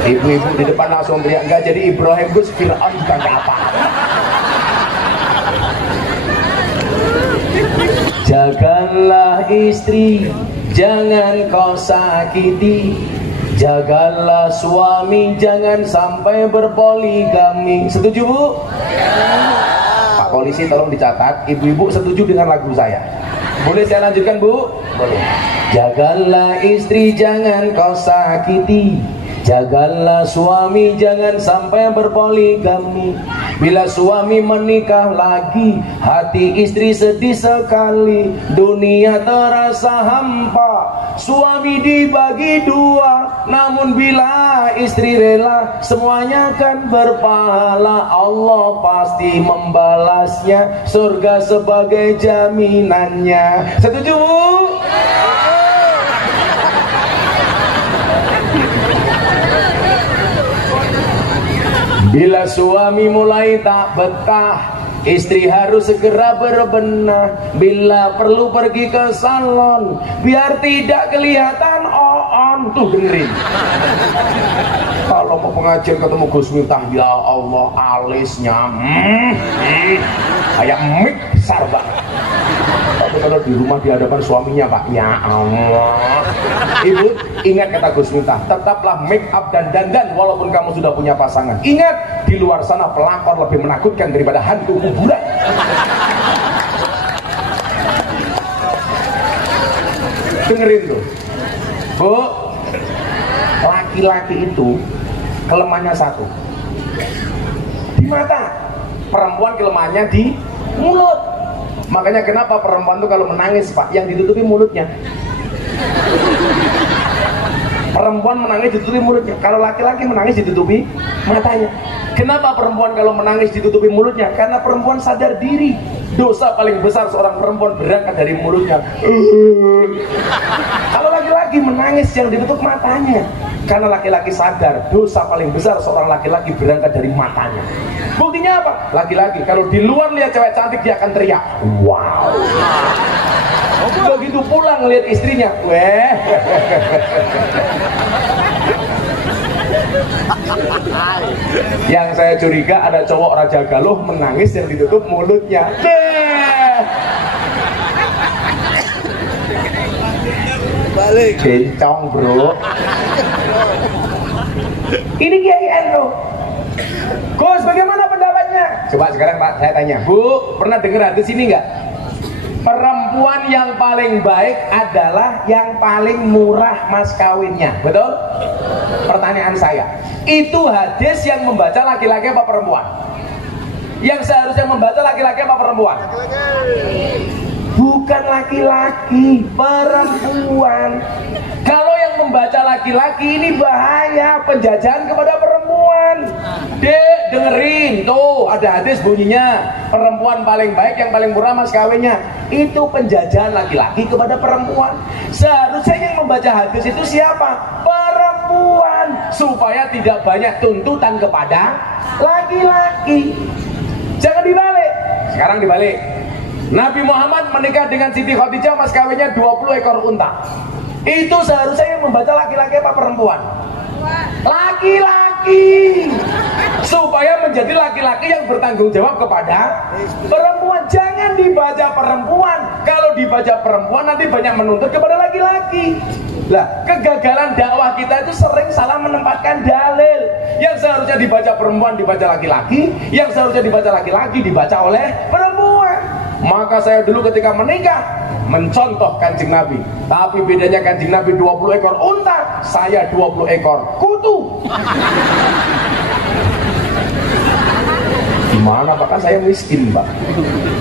Ibu-ibu di depan langsung teriak, enggak jadi Ibrahim Gus, Fir'aun bukan apa. Jagalah istri, jangan kau sakiti. Jagalah suami, jangan sampai berpoligami. Setuju Bu? Pak polisi tolong dicatat, ibu-ibu setuju dengan lagu saya? Boleh saya lanjutkan Bu? Boleh. Jagalah istri, jangan kau sakiti. Jagalah suami, jangan sampai berpoligami. Bila suami menikah lagi, hati istri sedih sekali. Dunia terasa hampa, suami dibagi dua. Namun bila istri rela, semuanya akan berpahala. Allah pasti membalasnya, surga sebagai jaminannya. Setuju? Bila suami mulai tak betah, istri harus segera berbenah. Bila perlu pergi ke salon, biar tidak kelihatan on. Tuh dengerin. Kalau mau pengajian ketemu Gus Miftah, ya Allah alisnya kayak mic besar banget. Tapi kalau di rumah di hadapan suaminya Pak, ya Allah. Ibu, ingat kata Gus Miftah, tetaplah make up dan dandan walaupun kamu sudah punya pasangan. Ingat, di luar sana pelakor lebih menakutkan daripada hantu kuburan. Dengerin tuh Bu, laki-laki itu kelemahannya satu, di mata. Perempuan kelemahannya di mulut. Makanya kenapa perempuan tuh kalau menangis Pak, yang ditutupi mulutnya. Perempuan menangis ditutupi mulutnya. Kalau laki-laki menangis ditutupi matanya. Kenapa perempuan kalau menangis ditutupi mulutnya? Karena perempuan sadar diri. Dosa paling besar seorang perempuan berangkat dari mulutnya. Kalau laki-laki menangis yang ditutup matanya. Karena laki-laki sadar dosa paling besar seorang laki-laki berangkat dari matanya. Buktinya apa? Laki-laki kalau di luar lihat cewek cantik dia akan teriak, wow. Begitu pulang lihat istrinya, weh. Yang saya curiga ada cowok Raja Galuh menangis yang ditutup mulutnya. Balik. Bencong bro. Ini Kiai Endo. Gus, bagaimana pendapatnya? Coba sekarang Pak, saya tanya. Bu, pernah dengar hadis ini nggak? Perempuan yang paling baik adalah yang paling murah mas kawinnya. Betul? Pertanyaan saya, itu hadis yang membaca laki-laki apa perempuan? Yang seharusnya membaca laki-laki apa perempuan? Bukan laki-laki, perempuan. Kalau yang membaca laki-laki ini bahaya, penjajahan kepada perempuan. Dek, dengerin, tuh ada hadis bunyinya, perempuan paling baik yang paling murah mas kawinnya. Itu penjajahan laki-laki kepada perempuan. Seharusnya yang membaca hadis itu siapa? Perempuan, supaya tidak banyak tuntutan kepada laki-laki. Jangan dibalik. Sekarang dibalik. Nabi Muhammad menikah dengan Siti Khadijah, mas kawinnya 20 ekor unta. Itu seharusnya yang membaca laki-laki apa perempuan? Laki-laki, supaya menjadi laki-laki yang bertanggung jawab kepada perempuan. Jangan dibaca perempuan. Kalau dibaca perempuan nanti banyak menuntut kepada laki-laki. Lah, kegagalan dakwah kita itu sering salah menempatkan dalil. Yang seharusnya dibaca perempuan dibaca laki-laki, yang seharusnya dibaca laki-laki dibaca oleh perempuan. Maka saya dulu ketika menikah mencontoh Kanjeng Nabi, tapi bedanya Kanjeng Nabi 20 ekor unta, saya 20 ekor kutu. Gimana Pak? Kan saya miskin Pak.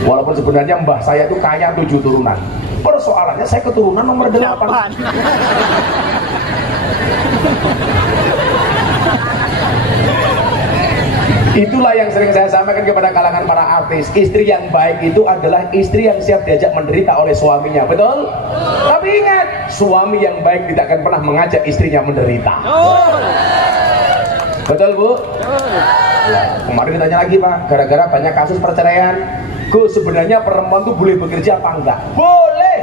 Walaupun sebenarnya mbah saya itu kaya 7 turunan. Persoalannya saya keturunan nomor 8. Itulah yang sering saya sampaikan kepada kalangan para artis. Istri yang baik itu adalah istri yang siap diajak menderita oleh suaminya. Betul? Tapi ingat, suami yang baik tidak akan pernah mengajak istrinya menderita. Betul Bu? Kemarin ditanya lagi Pak, gara-gara banyak kasus perceraian. Gus, sebenarnya perempuan itu boleh bekerja apa enggak? Boleh.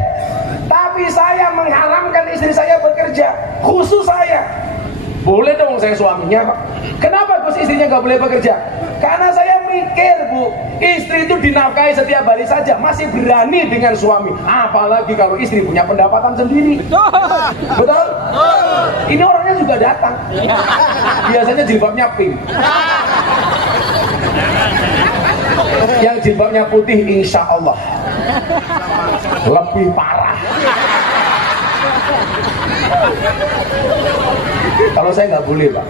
Tapi saya mengharamkan istri saya bekerja, khusus saya. Boleh dong saya suaminya Pak. Kenapa Gus istrinya nggak boleh bekerja? Karena saya mikir, Bu, istri itu dinafkahi setiap hari saja masih berani dengan suami, apalagi kalau istri punya pendapatan sendiri. Betul? Ini orangnya juga datang, biasanya jilbabnya pink, yang jilbabnya putih insya Allah lebih parah. Kalau saya nggak boleh, Pak.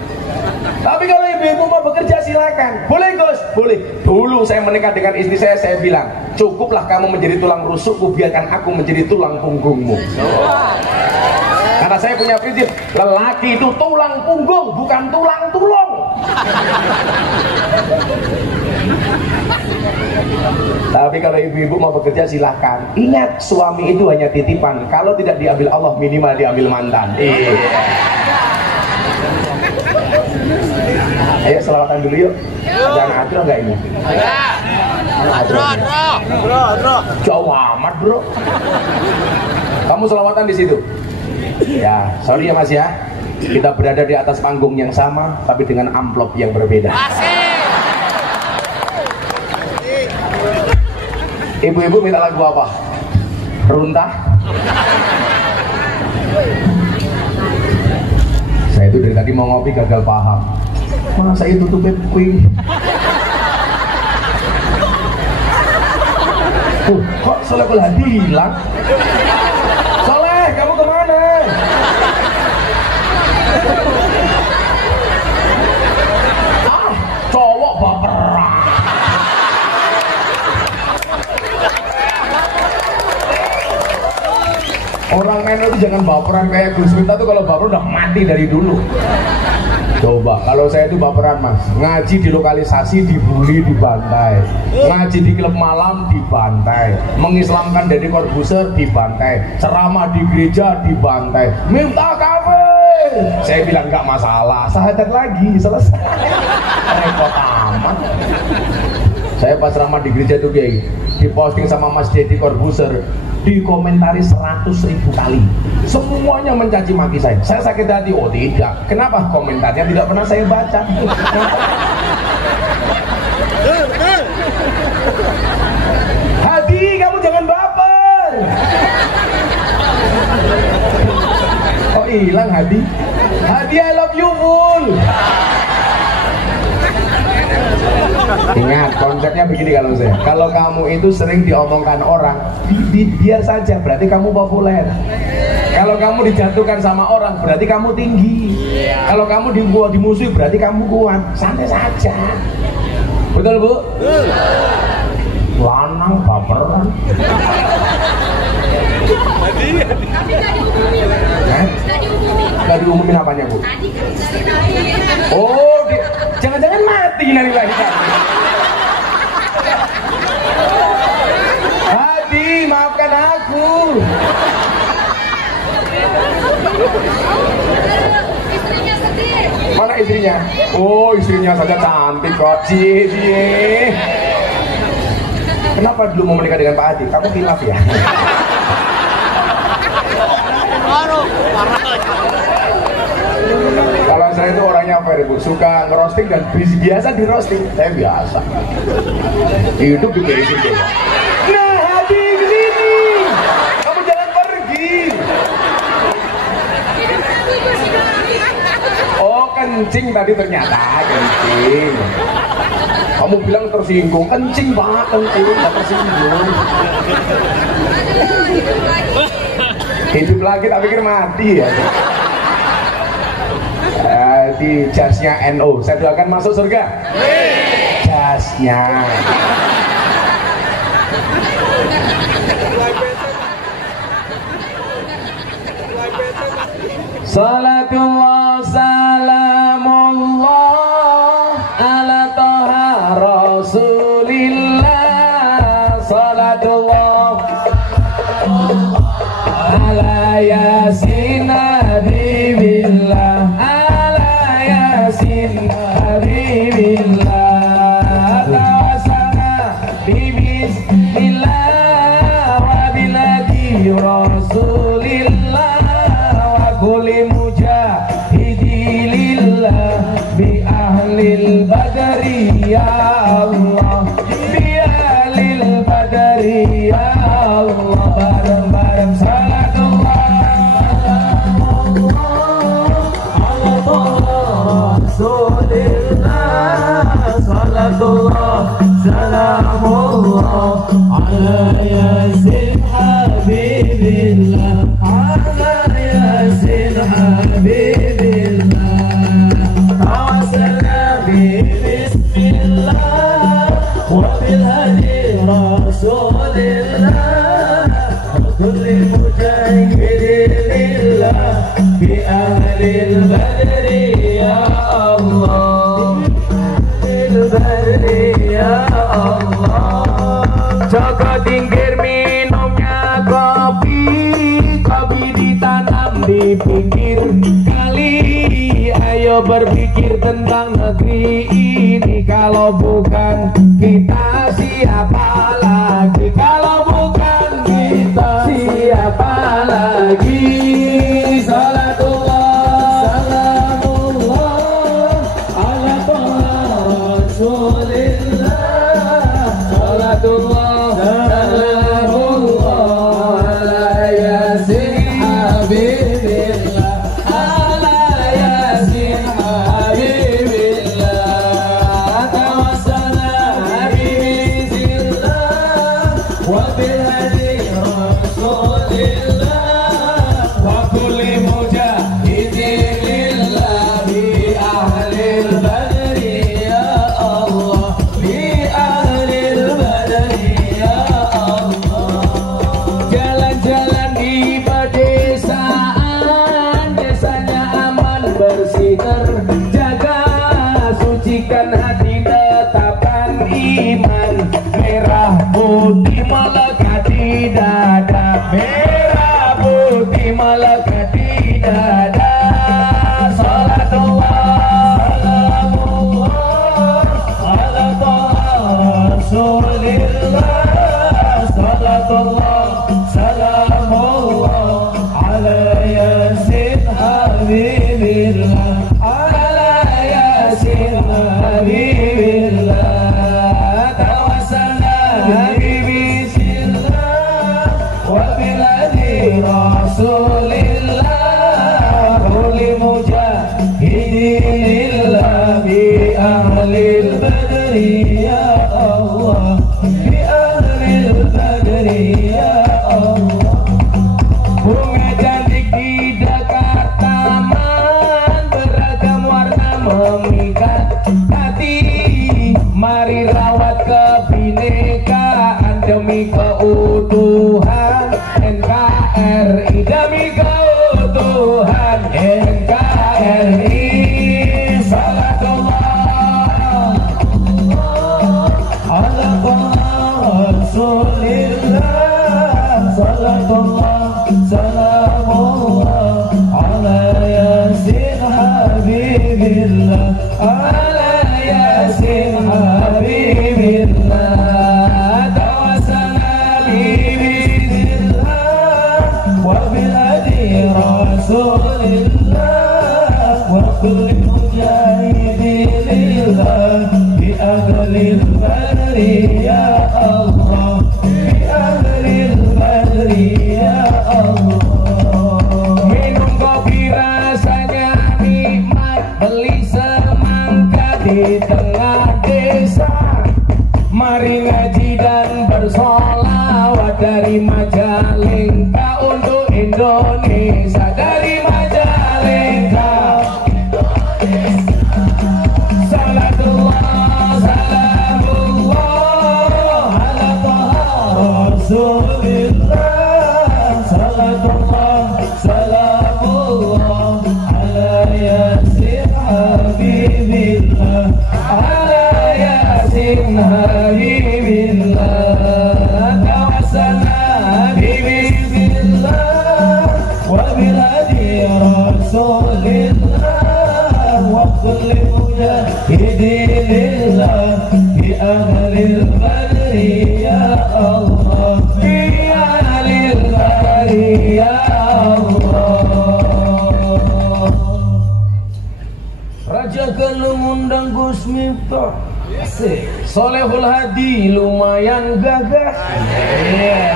Tapi kalau ibu-ibu mau bekerja silakan. Boleh, Gus? Boleh. Dulu saya menikah dengan istri saya bilang, cukuplah kamu menjadi tulang rusukku, biarkan aku menjadi tulang punggungmu. Karena saya punya prinsip, lelaki itu tulang punggung, bukan tulang tulung. Tapi kalau ibu-ibu mau bekerja silahkan. Ingat, suami itu hanya titipan. Kalau tidak diambil Allah, minimal diambil mantan. Ayo selawatan dulu yuk. Jangan adro nggak ini? Adro. Jauh amat, bro. Kamu selawatan di situ. Ya, sorry ya Mas ya. Kita berada di atas panggung yang sama, tapi dengan amplop yang berbeda. Ibu-ibu minta lagu apa? Runtah? Saya itu dari tadi mau ngopi gagal paham. Masa itu tuh kuing? Kok Soleh Kulhadi hilang? Soleh, kamu kemana? Cowok baperan. Orang main itu jangan baperan kayak Gus Miftah tuh, kalau baper udah mati dari dulu. Coba, kalau saya itu baperan Mas, ngaji di lokalisasi dibully, dibantai, ngaji di klub malam dibantai, mengislamkan Deddy Corbuzier dibantai, ceramah di gereja dibantai, Miftah kafir. Saya bilang nggak masalah, syahadat lagi, selesai. Repot amat. Saya pas ceramah di gereja tuh kayak diposting sama Mas Deddy Corbuzier, dikomentari 100.000 kali, semuanya mencaci maki saya. Saya sakit hati. Oh tidak, kenapa? Komentarnya tidak pernah saya baca. Hadi, kamu jangan baper. Oh hilang Hadi. Hadi, I love you full. Ingat, konsepnya begini kalau kamu itu sering diomongkan orang, biar saja, berarti kamu populer. Kalau kamu dijatuhkan sama orang, berarti kamu tinggi. Kalau kamu dimusuhi, berarti kamu kuat. Santai saja. Betul, Bu? Lanang baperan. Nggak diumumin apanya, Bu? Oh, jangan-jangan mati nanti lagi. Hadi, maafkan aku. Istrinya sedih. Mana istrinya? Oh, istrinya saja cantik kok. Cie. Kenapa dulu mau menikah dengan Pak Hadi? Kamu khilaf ya? Kalau saya itu orangnya fair, Bu, suka ngerosting dan biasa di roasting. Saya biasa. Hidup juga itu. Nah, Hadi kesini. Kamu jangan pergi. Oh, kencing tadi ternyata kencing. Kamu bilang tersinggung, kencing banget, kencing, nggak tersinggung. Hidup lagi, tak pikir mati ya. Di jasnya NO, saya doakan masuk surga. Jasnya. Salatullah salamullah ala toha rasulillah. Salatullah ala yasin habibillah, ala yasin habibillah. Tawasana bismillah wa biladi rasulillah wa kulli mujahidi lillah bi ahlil badri ya Allah. الله وبالهدي رسول الله وكل مجاهد لله بأهل البدر يا الله البدر يا الله. Joko tingkir minumnya kopi, kopi ditanam di pinggir kali. Ayo berpikir tentang negeri ini, kalau bukan kita siapa lagi? Kalau bukan kita siapa lagi? Salatullah salamullah ala toha rasulillah. Salatullah salamullah ala yasin habibillah. Ala yasin habibillah. Tawassala bibizillah wa bilhadi rasulillah wa kulli mujahidin lillah bi ahlil badri ya Allah. Bi ahlil badri ya Allah. Jalan-jalan di pedesaan, desanya aman bersih terjaga. Sucikan hati, tetapkan iman. Merah putih melekat di dada, merah putih melekat di dada. Salatullah salamullah ala toha rasulillah. Salatullah salamullah ala yasin habibillah. Ala yasin habibillah. Tawassalna bibizillah wa bilhadi rasulillah. Kulli mujahidillah bi ahlil badri ya Allah. Bi ahlil badri ya Allah. Bunga cantik di dekat taman, beragam warna memikat hati. Mari rawat kebinekaan demi keutuhan NKRI, demi keutuhan NKRI. Salatullah ala rasulillah. Salatullah salamullah ala yasin habibillah. Ala yasin habibillah. Tawassalna bibizillah wa bilhadi rasulillah wa kulli mujahidin lillah bi ahlil badri ya Allah. Bi ahlil badri ya Allah. Minum kopi rasanya nikmat, beli semangka di tengah desa. Mari ngaji dan bersolawat dari Majalengka untuk Indonesia. Dari Majalengka. Salatullah salamullah ala toha rasulillah. Salatullah salamullah ala yasin habibillah. Ala yasin habibillah. Tawassalna bibizillah wa bilhadi rasulillah wa kulli mujahidin lillah bi ahlil badri ya Allah. Bi ahlil badri ya Allah. Raja Galung undang Gus Miftah. Asik. Solehul Hadi lumayan gagah. Yeah.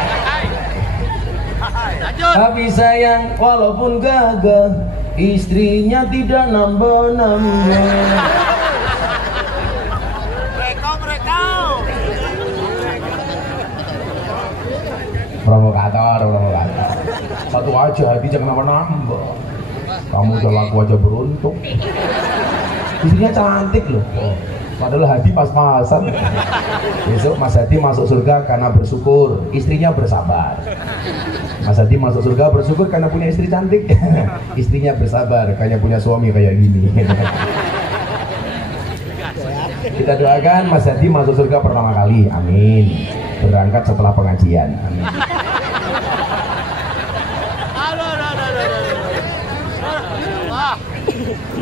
Tapi sayang walaupun gagah, istrinya tidak nambah-nambah. Provokator. Satu aja hati jangan nambah-nambah. Kamu udah laku aja beruntung. Istrinya cantik loh. Padahal Hadi pas-pasan. Besok Mas Hadi masuk surga karena bersyukur, istrinya bersabar. Mas Hadi masuk surga bersyukur karena punya istri cantik. Istrinya bersabar karena punya suami kayak gini. Kita doakan Mas Hadi masuk surga pertama kali, amin. Berangkat setelah pengajian, amin.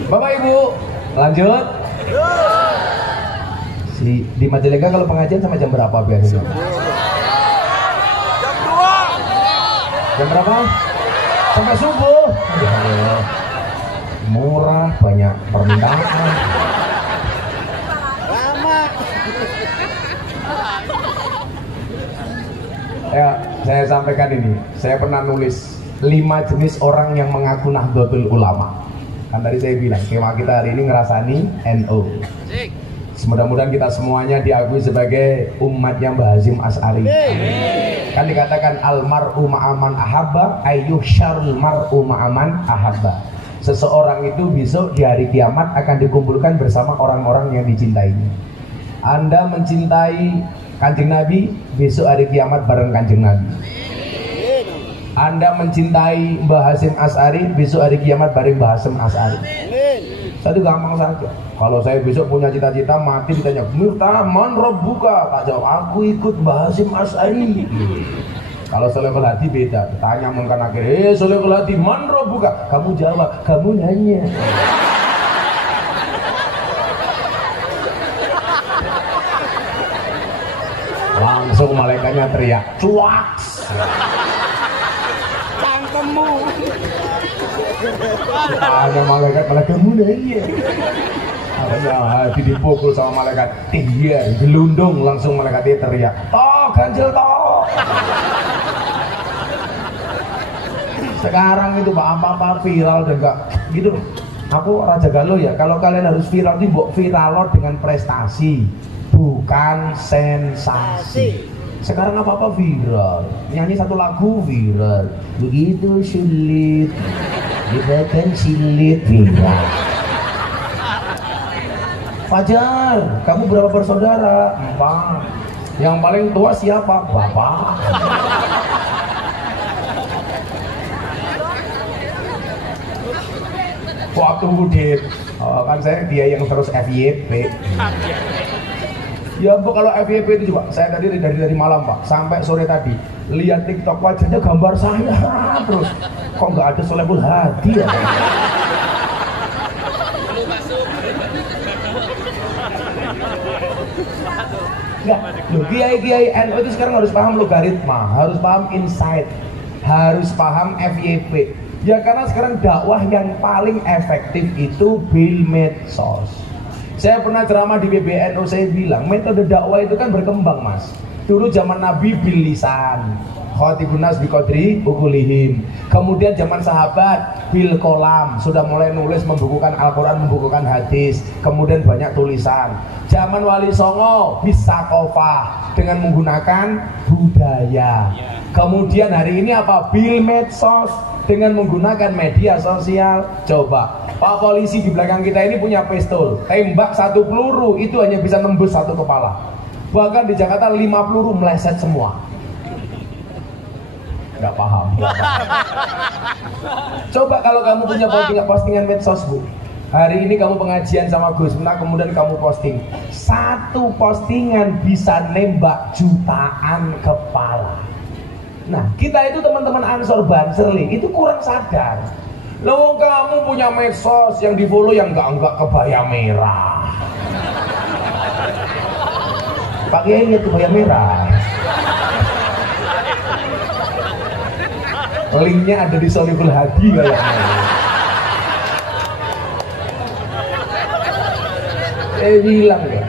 Bapak Ibu, lanjut. Di Majalengka kalau pengajian sama jam berapa biasanya? Jam 2. Jam berapa? Sampai subuh. Ya Allah. Murah, banyak permintaan. Ya, saya sampaikan ini. Saya pernah nulis 5 jenis orang yang mengaku Nahdlatul Ulama. Kan tadi saya bilang, kema kita hari ini ngerasani NU. Mudah-mudahan kita semuanya diakui sebagai umatnya Mbah Hasyim Asy'ari. Kan dikatakan almar'u ma'aman ahabba ayyuh syarul mar'u ma'aman ahabba. Seseorang itu besok di hari kiamat akan dikumpulkan bersama orang-orang yang dicintainya. Anda mencintai Kanjeng Nabi, besok hari kiamat bareng Kanjeng Nabi. Anda mencintai Mbah Hasyim Asy'ari, besok hari kiamat bareng Mbah Hasyim Asy'ari. Satu gampang saja. Kalau saya besok punya cita-cita mati ditanya, "Miftah, man rabbuka?" Tak jawab, "Aku ikut Mbah Hasyim Asy'ari." Kalau Sholehul Hadi beda. Tanya mungkin akhirnya, Sholehul Hadi, "Man rabbuka?" Kamu jawab, kamu nanya. Langsung malaikatnya teriak, "Cuaks!" Cangkemmu. Ada malaikat muda ini. Ada Hadi dipukul sama malaikat, iya, gelundung, langsung malaikatnya teriak, "Toh, ganjel toh!" Sekarang itu Pak, apa-apa viral dan enggak gitu loh. Aku Raja Galuh ya, kalau kalian harus viral itu mbok viral dengan prestasi, bukan sensasi. Sekarang apa-apa viral, nyanyi satu lagu viral, begitu sulit, kita kan sulit viral. Fajar, kamu berapa bersaudara? 4. Yang paling tua siapa? Bapak. Waktu Budit, kan saya dia yang terus FYP. Ya Bu, kalau FYP itu juga, saya tadi dari malam Pak, sampai sore tadi lihat TikTok wajahnya gambar saya terus. Kok nggak ada Sholehul Hadi ya? Enggak, loh, kiai-kiai NU itu sekarang harus paham logaritma, harus paham insight, harus paham FYP. Ya karena sekarang dakwah yang paling efektif itu bil medsos. Saya pernah ceramah di PBNU, saya bilang metode dakwah itu kan berkembang Mas. Dulu zaman Nabi bil lisan, khatibun nas biqadri uqulihim. Kemudian zaman sahabat bil kolam, sudah mulai nulis, membukukan Al-Quran, membukukan hadis. Kemudian banyak tulisan. Zaman Wali Songo bisa kofah dengan menggunakan budaya. Kemudian hari ini apa? Bil medsos dengan menggunakan media sosial. Coba Pak polisi di belakang kita ini punya pistol, tembak 1 peluru itu hanya bisa nembus 1 kepala. Bahkan di Jakarta 5 peluru meleset semua. Nggak paham. Coba kalau kamu punya postingan medsos Bu, hari ini kamu pengajian sama Gus Miftah, kemudian kamu posting 1 postingan bisa nembak jutaan kepala. Nah kita itu teman-teman Ansor Banserli itu kurang sadar. Loh kamu punya medsos yang di follow yang enggak kebaya merah. Pakai lihat kebaya merah. Linknya ada di Sholehul Hadi kayaknya. Bilang ya,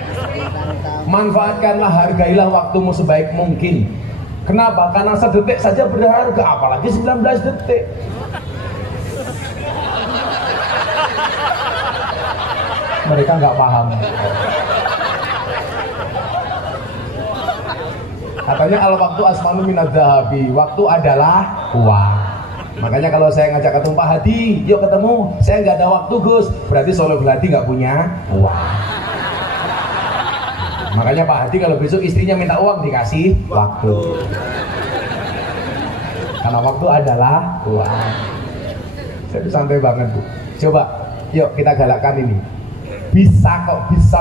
manfaatkanlah, hargailah waktumu sebaik mungkin. Kenapa? Karena sedetik saja berharga, apalagi 19 detik. Mereka nggak paham. Katanya al-waktu asmanu minadz dzahabi, waktu adalah uang. Makanya kalau saya ngajak ketemu Pak Hadi, yuk ketemu, saya nggak ada waktu Gus, berarti Sholehul Hadi nggak punya uang. Makanya Pak Hadi kalau besok istrinya minta uang dikasih waktu. Karena waktu adalah uang. Jadi santai banget Bu. Coba, yuk kita galakkan ini. Bisa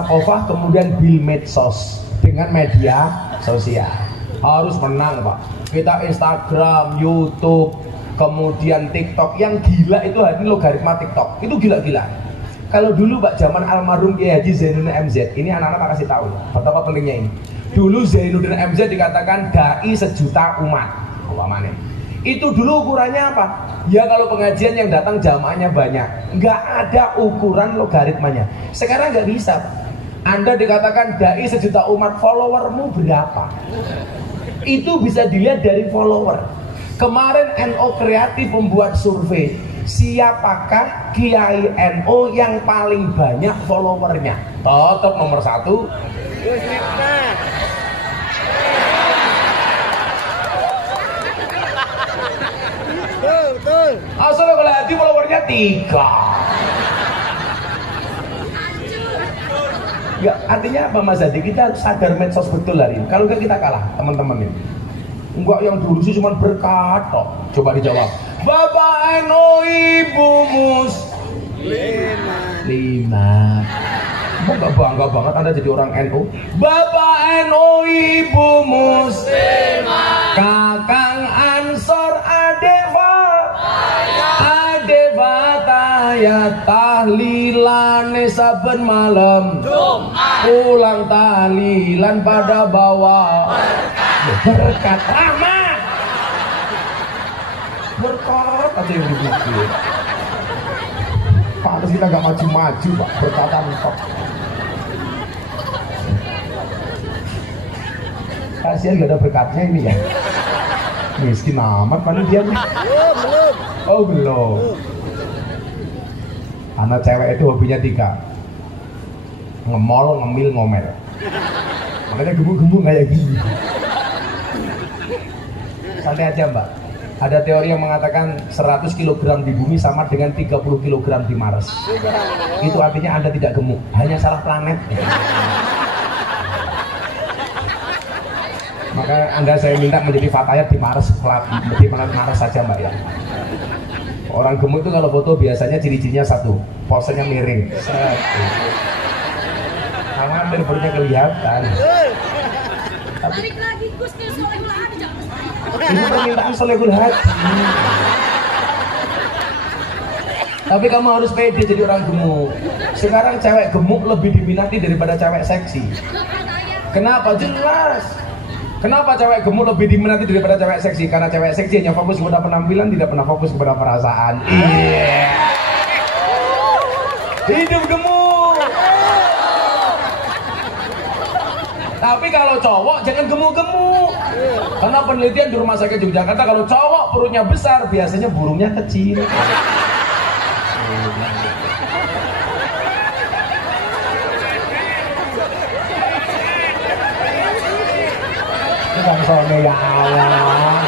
kofah kemudian bil medsos dengan media sosial. Harus menang Pak. Kita Instagram, YouTube, kemudian TikTok. Yang gila itu hari ini logaritma TikTok. Itu gila-gila. Kalau dulu Pak zaman almarhum Kiai Haji Zainuddin MZ, ini anak-anak tak kasih tahu betapa pentingnya ini. Dulu Zainuddin MZ dikatakan dai sejuta umat. Umpamanya. Itu dulu ukurannya apa? Ya kalau pengajian yang datang jamaahnya banyak, nggak ada ukuran logaritmanya. Sekarang nggak bisa. Anda dikatakan dai sejuta umat, followermu berapa? Itu bisa dilihat dari follower. Kemarin NO Kreatif membuat survei, siapakah Kiai NO yang paling banyak followernya? Tetap nomor 1 Betul. Asal kalau hati followernya 3. Ya, artinya apa Mas Hadi? Kita harus sadar medsos betul hari ini. Kalau enggak kita kalah teman-teman ini. Enggak yang dulu sih cuma berkat tok. Coba dijawab. Bapak NO Ibu Mus 5. Emang enggak bangga banget Anda jadi orang NO? Bapak NO Ibu Mus 5. Kakang Ansor Adeva tayat tahlilane saben malam pulang tahlilan pada bawah berkat rahmat berkat aja yang dibikin. Pantas kita gak maju-maju Pak, berkatan top. Kasihan gak ada berkatnya ini ya. Miskin amat panitianya. Belum. Oh belum. Anak cewek itu hobinya 3. Ngemol, ngemil, ngomel. Makanya gembung-gembung kayak gini. Santai aja Mbak. Ada teori yang mengatakan 100 kg di bumi sama dengan 30 kg di Mars. Itu artinya Anda tidak gemuk, hanya salah planet. Maka Anda saya minta menjadi fatayat di Mars, di planet Mars saja Mbak ya. Orang gemuk itu kalau foto biasanya ciri-cirinya 1, posenya miring. Tangan dari perutnya kelihatan. Balik lagi Gus ke Solehul Hadi jangan saya. Ini permintaan Solehul Hadi. Tapi kamu harus pede jadi orang gemuk. Sekarang cewek gemuk lebih diminati daripada cewek seksi. Kenapa? Jelas. Kenapa cewek gemuk lebih diminati daripada cewek seksi? Karena cewek seksi hanya fokus kepada penampilan, tidak pernah fokus kepada perasaan. Iya. Hidup gemuk. Tapi kalau cowok jangan gemuk-gemuk. Karena penelitian di rumah sakit Yogyakarta kalau cowok perutnya besar biasanya burungnya kecil. Soalnya ya Allah.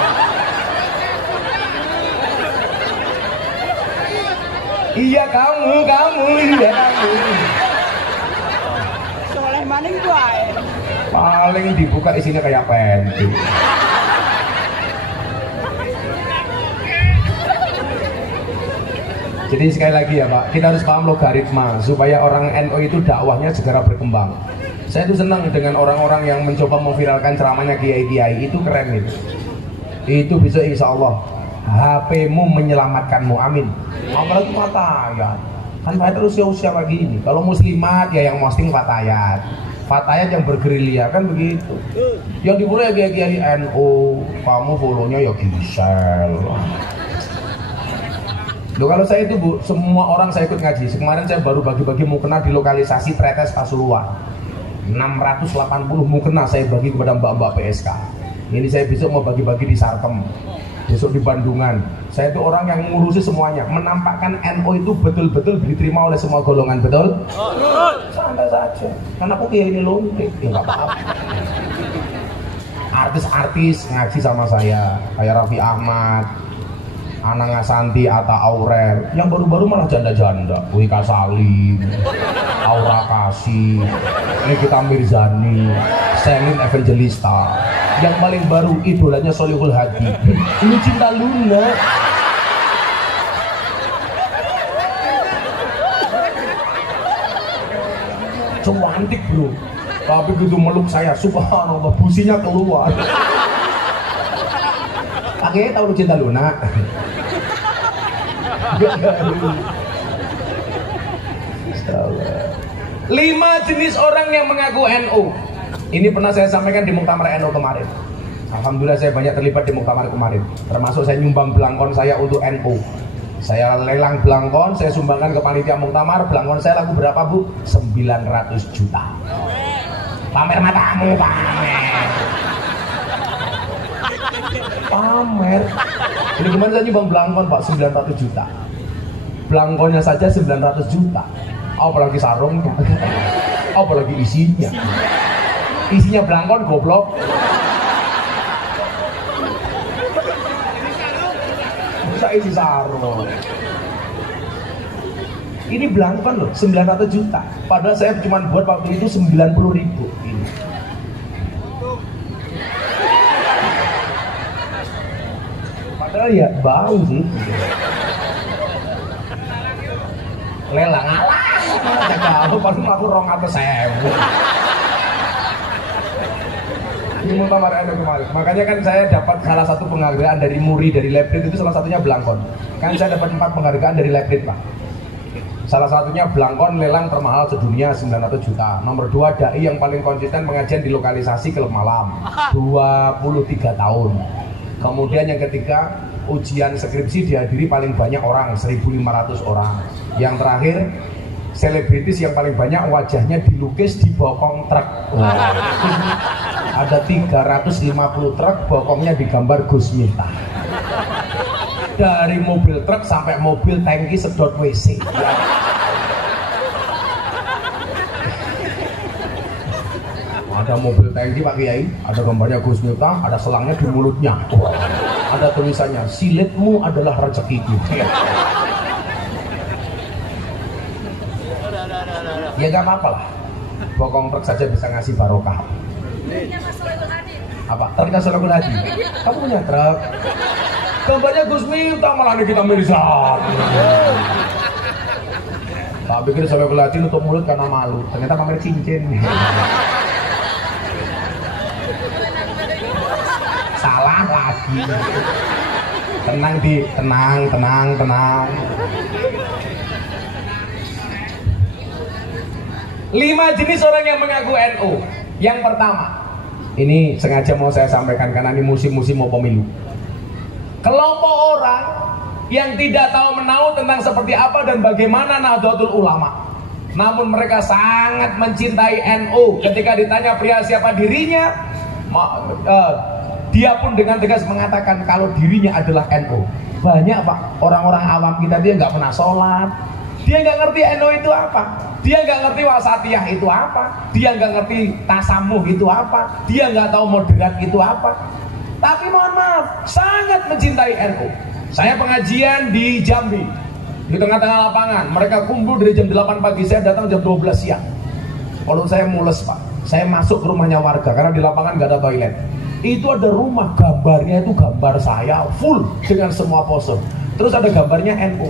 Iya kamu, iya kamu. Soleh maning bae. Paling dibuka isinya kayak penti. Jadi sekali lagi ya Pak, kita harus paham logaritma supaya orang NU itu dakwahnya segera berkembang. Saya itu senang dengan orang-orang yang mencoba memviralkan ceramahnya kiai-kiai, itu keren itu. Itu bisa insya Allah HP-mu menyelamatkanmu, amin. Apalagi fatayat, kan fatayat terus usia lagi ini. Kalau muslimat ya yang posting fatayat, fatayat yang bergerilya kan begitu. Yang dimulai kiai-kiai NU, kamu follow-nya ya Gisel. Loh kalau saya itu Bu, semua orang saya ikut ngaji. Kemarin saya baru bagi-bagi mukena di lokalisasi Tretes Pasuruan. 680 mukena saya bagi kepada mbak-mbak PSK. Ini saya besok mau bagi-bagi di Sarkem, besok di Bandungan. Saya itu orang yang ngurusi semuanya, menampakkan NU itu betul-betul diterima oleh semua golongan, betul? Santai saja, karena aku kayak ini lontek, ya nggak apa-apa. Artis-artis ngaji sama saya, kayak Raffi Ahmad, Anang Asanti, Atta Aurel. Yang baru-baru malah janda-janda. Wika Salim, Aura Kasih, Nikita Mirzani, Selin Evangelista. Yang paling baru idolanya Solihul Hadi. Ini Cinta Luna. Cantik bro, tapi begitu meluk saya, subhanallah, businya keluar. Akhirnya tahu lu Cinta Luna. 5 jenis orang yang mengaku NU. Ini pernah saya sampaikan di Muktamar NU kemarin. Alhamdulillah saya banyak terlibat di Muktamar kemarin. Termasuk saya nyumbang belangkon saya untuk NU. Saya lelang belangkon, saya sumbangkan ke panitia Muktamar. Belangkon saya lagu berapa bu? 900 juta. Pamer matamu, pamer. Pamer. Ini gimana saya nyumbang belangkon pak? 900 juta. Belangkonnya saja 900 juta. Apalagi sarungnya, apalagi isinya. Isinya belangkon goblok. Bisa isi sarung. Ini belangkon loh, 900 juta. Padahal saya cuma buat waktu itu 90.000. Ini. Padahal ya bau sih. Lelang alas. Kalau paling aku 200.000. Ini Muktamar NU kemarin. Makanya kan saya dapat salah satu penghargaan dari Muri, dari Lebrit, itu salah satunya belangkon. Kan saya dapat 4 penghargaan dari Lebrit pak. Salah satunya belangkon lelang termahal sedunia 900 juta. Nomor 2 dai yang paling konsisten pengajian di lokalisasi klub malam 23 tahun. Kemudian yang ketiga ujian skripsi dihadiri paling banyak orang 1.500 orang. Yang terakhir selebritis yang paling banyak wajahnya dilukis di bokong truk. Ada 350 truk bokongnya digambar Gus Miftah. Dari mobil truk sampai mobil tangki sedot WC. Ada mobil tangki Pak Kiai, ada gambarnya Gus Miftah, ada selangnya di mulutnya. Ada tulisannya, silitmu adalah rezekiku. Ya gak apa-apa lah, bokong truk saja bisa ngasih barokah. Apa? Truknya Solihul Hadi. Kamu punya truk? Gambarnya Gus Miftah malah Nikita Mirzani. Tak pikir Solihul Hadi nutup mulut karena malu, ternyata pamer cincin. Salah lagi. Tenang di, tenang. 5 jenis orang yang mengaku NU. Yang pertama, ini sengaja mau saya sampaikan karena ini musim-musim mau pemilu. Kelompok orang yang tidak tahu menahu tentang seperti apa dan bagaimana Nahdlatul Ulama. Namun mereka sangat mencintai NU. Ketika ditanya pria siapa dirinya, dia pun dengan tegas mengatakan kalau dirinya adalah NU. Banyak pak, orang-orang awam kita dia nggak pernah sholat. Dia nggak ngerti NU itu apa. Dia nggak ngerti wasatiyah itu apa. Dia nggak ngerti tasamuh itu apa. Dia nggak tahu moderat itu apa. Tapi mohon maaf, sangat mencintai NU. Saya pengajian di Jambi, di tengah-tengah lapangan. Mereka kumpul dari jam 8 pagi, saya datang jam 12 siang. Kalau saya mules pak, saya masuk ke rumahnya warga karena di lapangan nggak ada toilet. Itu ada rumah, gambarnya itu gambar saya full dengan semua pose. Terus ada gambarnya NU.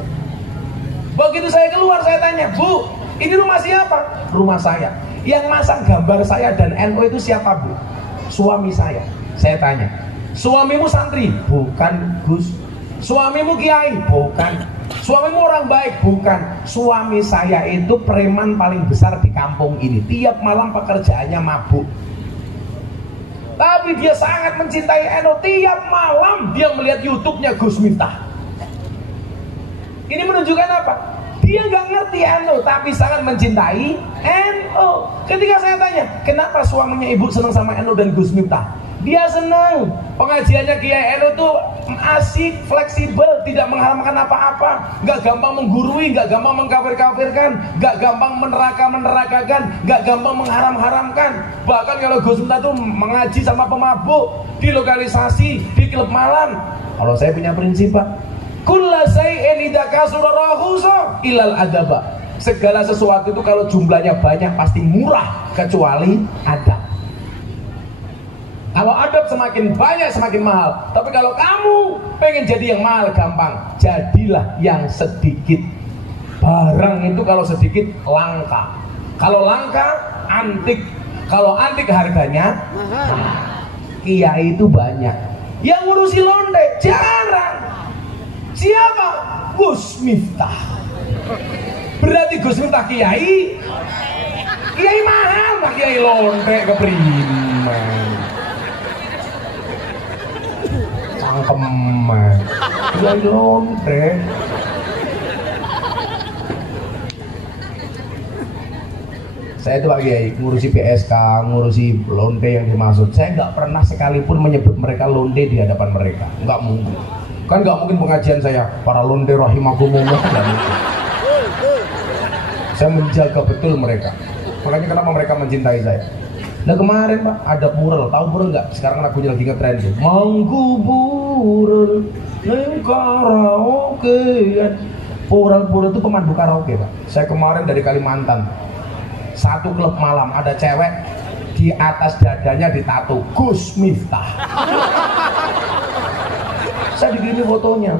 Begitu saya keluar, saya tanya, Bu, ini rumah siapa? Rumah saya. Yang masang gambar saya dan NU itu siapa bu? Suami saya. Saya tanya, suamimu santri? Bukan Gus. Suamimu kiai? Bukan. Suamimu orang baik? Bukan. Suami saya itu preman paling besar di kampung ini. Tiap malam pekerjaannya mabuk. Tapi dia sangat mencintai NU. Tiap malam dia melihat YouTube-nya Gus Miftah. Ini menunjukkan apa? Dia nggak ngerti NU, tapi sangat mencintai NU. Ketika saya tanya, kenapa suaminya ibu senang sama NU dan Gus Miftah? Dia senang. Pengajiannya Kiai NU tuh asik, fleksibel, tidak mengharamkan apa-apa, nggak gampang menggurui, nggak gampang mengkafir-kafirkan, nggak gampang meneraka-menerakakan, nggak gampang mengharam-haramkan. Bahkan kalau Gus Miftah tuh mengaji sama pemabuk di lokalisasi, di klub malam. Kalau saya punya prinsip pak, Kulla syai'in idza kasura rahusa ilal adaba. Segala sesuatu itu kalau jumlahnya banyak pasti murah kecuali adab. Kalau adab semakin banyak semakin mahal. Tapi kalau kamu pengen jadi yang mahal gampang, jadilah yang sedikit. Barang itu kalau sedikit langka. Kalau langka antik. Kalau antik harganya kiai itu banyak. Yang ngurusi londe jarang. Siapa? Gus Miftah. Berarti Gus Miftah kiai. Kiai mahal, mah kiai londe kepriman. Cangkeman. Kiai londe. Saya itu Pak Kiai ngurusi PSK, ngurusi londe yang dimaksud. Saya nggak pernah sekalipun menyebut mereka londe di hadapan mereka. Nggak mungkin. Kan nggak mungkin pengajian saya para londe rahimakumullah. Nggak mungkin. Saya menjaga betul mereka. Makanya kenapa mereka mencintai saya. Nah kemarin Pak ada mural, tahu mural nggak? Sekarang lagunya lagi ngetren tuh. Mangguburul neng karaokean. Mural-mural itu pemandu karaoke Pak. Saya kemarin dari Kalimantan. Satu klub malam ada cewek di atas dadanya ditato Gus Miftah. Saya begini fotonya.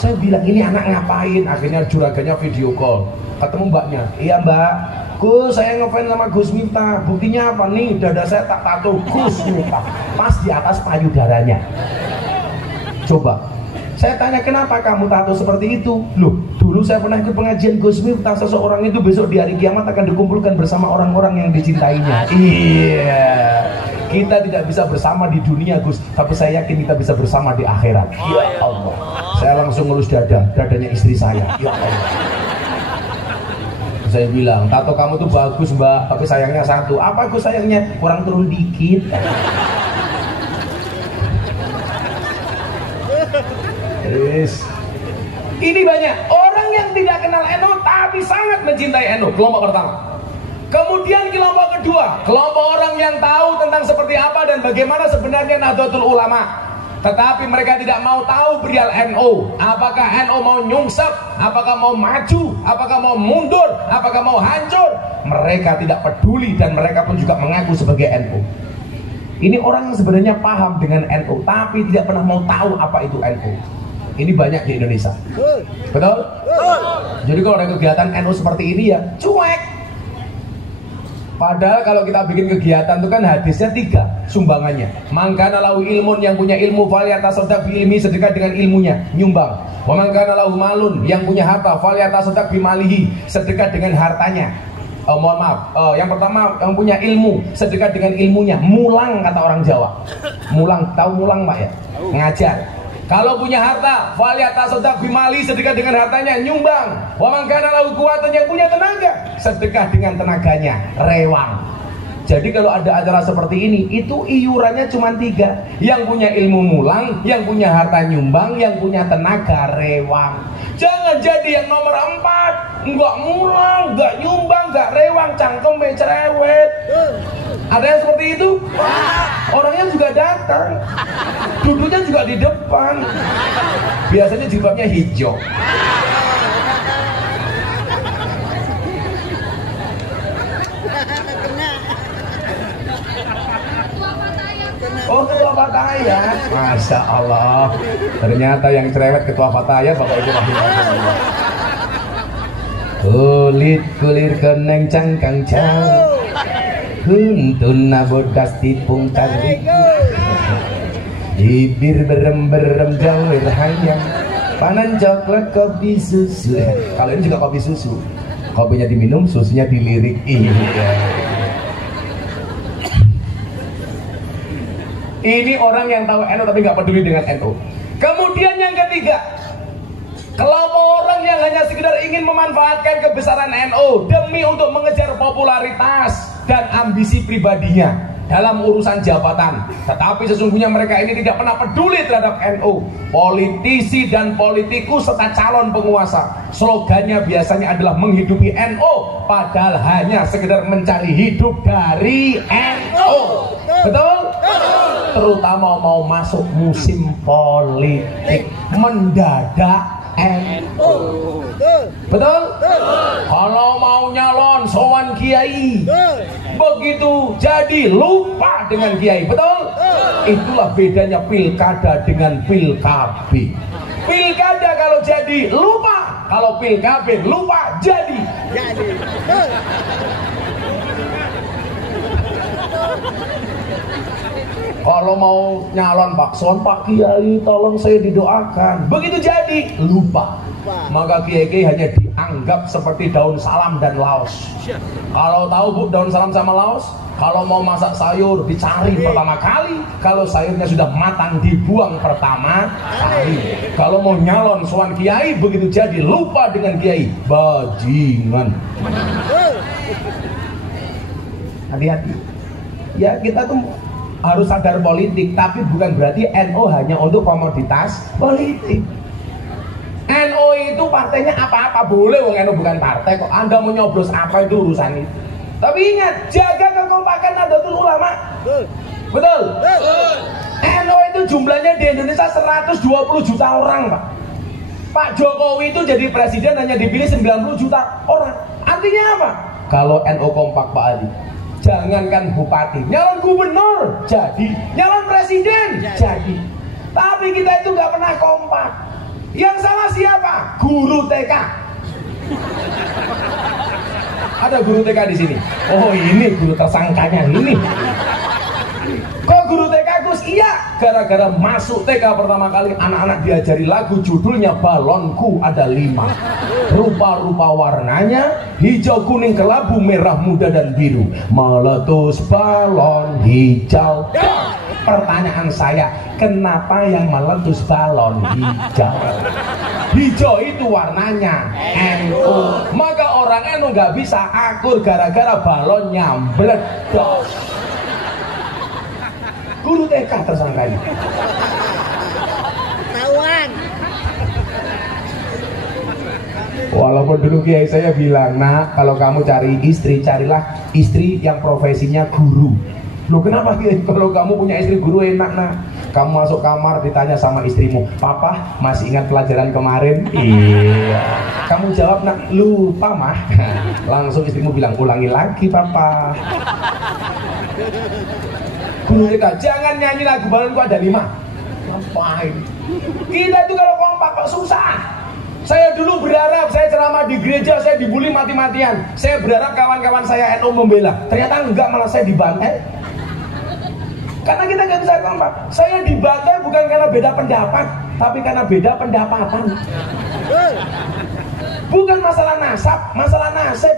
Saya bilang ini anak ngapain? Akhirnya juragannya video call. Ketemu mbaknya. Iya mbak, Gus saya ngefans sama Gus Miftah. Buktinya apa nih? Dada saya tak tato Gus Miftah. Pas di atas payudaranya. Coba. Saya tanya kenapa kamu tato seperti itu? Loh, dulu saya pernah ikut pengajian Gus Miftah. Seseorang itu besok di hari kiamat akan dikumpulkan bersama orang-orang yang dicintainya. Iya. Kita tidak bisa bersama di dunia Gus, tapi saya yakin kita bisa bersama di akhirat. Ya Allah. Saya langsung ngelus dadanya istri saya. Ya Allah. Saya bilang, tato kamu tuh bagus mbak, tapi sayangnya satu. Apa Gus sayangnya? Kurang turun dikit. Ini banyak orang yang tidak kenal NU tapi sangat mencintai NU. Kelompok pertama. Kemudian kelompok kedua, kelompok orang yang tahu tentang seperti apa dan bagaimana sebenarnya Nahdlatul Ulama. Tetapi mereka tidak mau tahu perihal NU. Apakah NU mau nyungsep, apakah mau maju, apakah mau mundur, apakah mau hancur. Mereka tidak peduli dan mereka pun juga mengaku sebagai NU. Ini orang yang sebenarnya paham dengan NU tapi tidak pernah mau tahu apa itu NU. Ini banyak di Indonesia. Betul? Jadi kalau ada kegiatan NU seperti ini ya cuek. Padahal kalau kita bikin kegiatan itu kan hadisnya 3 sumbangannya. Mangkana lahu ilmun, yang punya ilmu falyatasaddaq bi ilmi, sedekah dengan ilmunya, nyumbang. Wa mangkana lahu malun, yang punya harta falyatasaddaq bi malihi, sedekah dengan hartanya. Mohon maaf, yang pertama yang punya ilmu, sedekah dengan ilmunya. Mulang kata orang Jawa. Mulang, tahu mulang Pak ya? Ngajar. Kalau punya harta, falyatasaddaq bimali, sedekah dengan hartanya, nyumbang. Wa man kana lahu quwwatan, yang punya tenaga, sedekah dengan tenaganya, rewang. Jadi kalau ada acara seperti ini, itu iurannya cuma 3. Yang punya ilmu mulang, yang punya harta nyumbang, yang punya tenaga rewang. Jangan jadi yang nomor 4, enggak mulang, enggak nyumbang, enggak rewang, cangkeme cerewet. Ada yang seperti itu? Orangnya juga datang, duduknya juga di depan. Biasanya jilbabnya hijau. Oh, ketua Fatayat. Masya Allah. Ternyata yang cerewet ketua Fatayat Bapak Ibu rahimahullah. Kulit kulir keneng cangkang jauh, huntun nabodas tipung tarik, bibir berem-berem jawir hayang, panan coklat kopi susu. Kalau ini juga kopi susu, kopinya diminum, susunya dilirik. Iya. Ini orang yang tahu NU tapi nggak peduli dengan NU. Kemudian yang ketiga, kelompok orang yang hanya sekedar ingin memanfaatkan kebesaran NU demi untuk mengejar popularitas dan ambisi pribadinya dalam urusan jabatan. Tetapi sesungguhnya mereka ini tidak pernah peduli terhadap NU. Politisi dan politikus serta calon penguasa, slogannya biasanya adalah menghidupi NU, padahal hanya sekedar mencari hidup dari NU. Betul? terutama mau masuk musim politik mendadak NU. Betul? Kalau mau nyalon sowan kiai, begitu jadi lupa dengan kiai. Betul? Itulah bedanya pilkada dengan pilkabe. Pilkada kalau jadi lupa, kalau pilkabe lupa jadi. Kalau mau nyalon Pak Son, Pak Kiai tolong saya didoakan, begitu jadi lupa. Maka kiai-kiai hanya dianggap seperti daun salam dan laos. Kalau tahu Bu daun salam sama laos, kalau mau masak sayur dicari pertama kali, kalau sayurnya sudah matang dibuang pertama kali. Kalau mau nyalon sowan kiai, begitu jadi lupa dengan kiai, bajingan. Hati-hati. Ya kita tuh harus sadar politik, tapi bukan berarti NU hanya untuk komoditas politik. NU itu partainya apa-apa boleh, wong NU bukan partai kok. Anda mau nyoblos apa itu urusan itu. Tapi ingat, jaga kekompakan Nahdlatul Ulama. Betul? NU itu jumlahnya di Indonesia 120 juta orang, Pak. Pak Jokowi itu jadi presiden hanya dipilih 90 juta orang. Artinya apa? Kalau NU kompak, Pak Ali, jangankan bupati, nyalon gubernur jadi, nyalon presiden jadi. Tapi kita itu nggak pernah kompak. Yang salah siapa? Guru TK. Ada guru TK di sini. Oh ini guru tersangkanya ini. Kok guru TK Gus? Iya, gara-gara masuk TK pertama kali anak-anak diajari lagu, judulnya Balonku ada 5. Rupa-rupa warnanya, hijau, kuning, kelabu, merah, muda, dan biru. Meletus balon hijau. Pertanyaan saya, kenapa yang meletus balon hijau? Hijau itu warnanya NU. Maka orang NU nggak bisa akur gara-gara balonnya meledos. Guru TK tersangkanya. Tawan. Walaupun dulu kiai saya bilang, nak, kalau kamu cari istri, carilah istri yang profesinya guru. Loh kenapa kiai? Kalau kamu punya istri guru enak, nak. Kamu masuk kamar ditanya sama istrimu, papa masih ingat pelajaran kemarin? Iya. Kamu jawab, nak, lupa mah. Langsung istrimu bilang, ulangi lagi papa. Guru TK, jangan nyanyi lagu balonku ada 5. Ngapain? Kita itu kalau kompak kok susah. Saya dulu berharap, saya ceramah di gereja, saya dibully mati-matian. Saya berharap kawan-kawan saya NU membela. Ternyata enggak, malah saya dibantai. Karena kita nggak bisa kompak. Saya dibantai bukan karena beda pendapat, tapi karena beda pendapatan. Bukan masalah nasab, masalah nasib.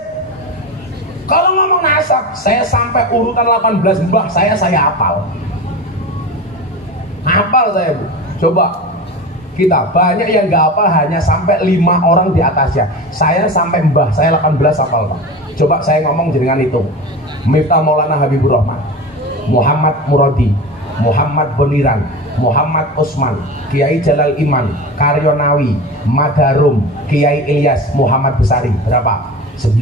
Kalau ngomong nasab, saya sampai urutan 18 mbah saya hafal. Hafal saya, Bu. Coba kita banyak yang nggak hafal, hanya sampai 5 orang di atasnya. Saya sampai mbah saya 18 hafal, Pak. Coba saya ngomong jenengan itu. Miftah Maulana Habibur Rahman, Muhammad Muradi, Muhammad Boniran, Muhammad Usman, Kiai Jalal Iman, Karyonawi, Madarum, Kiai Ilyas, Muhammad Besari. Berapa? 9.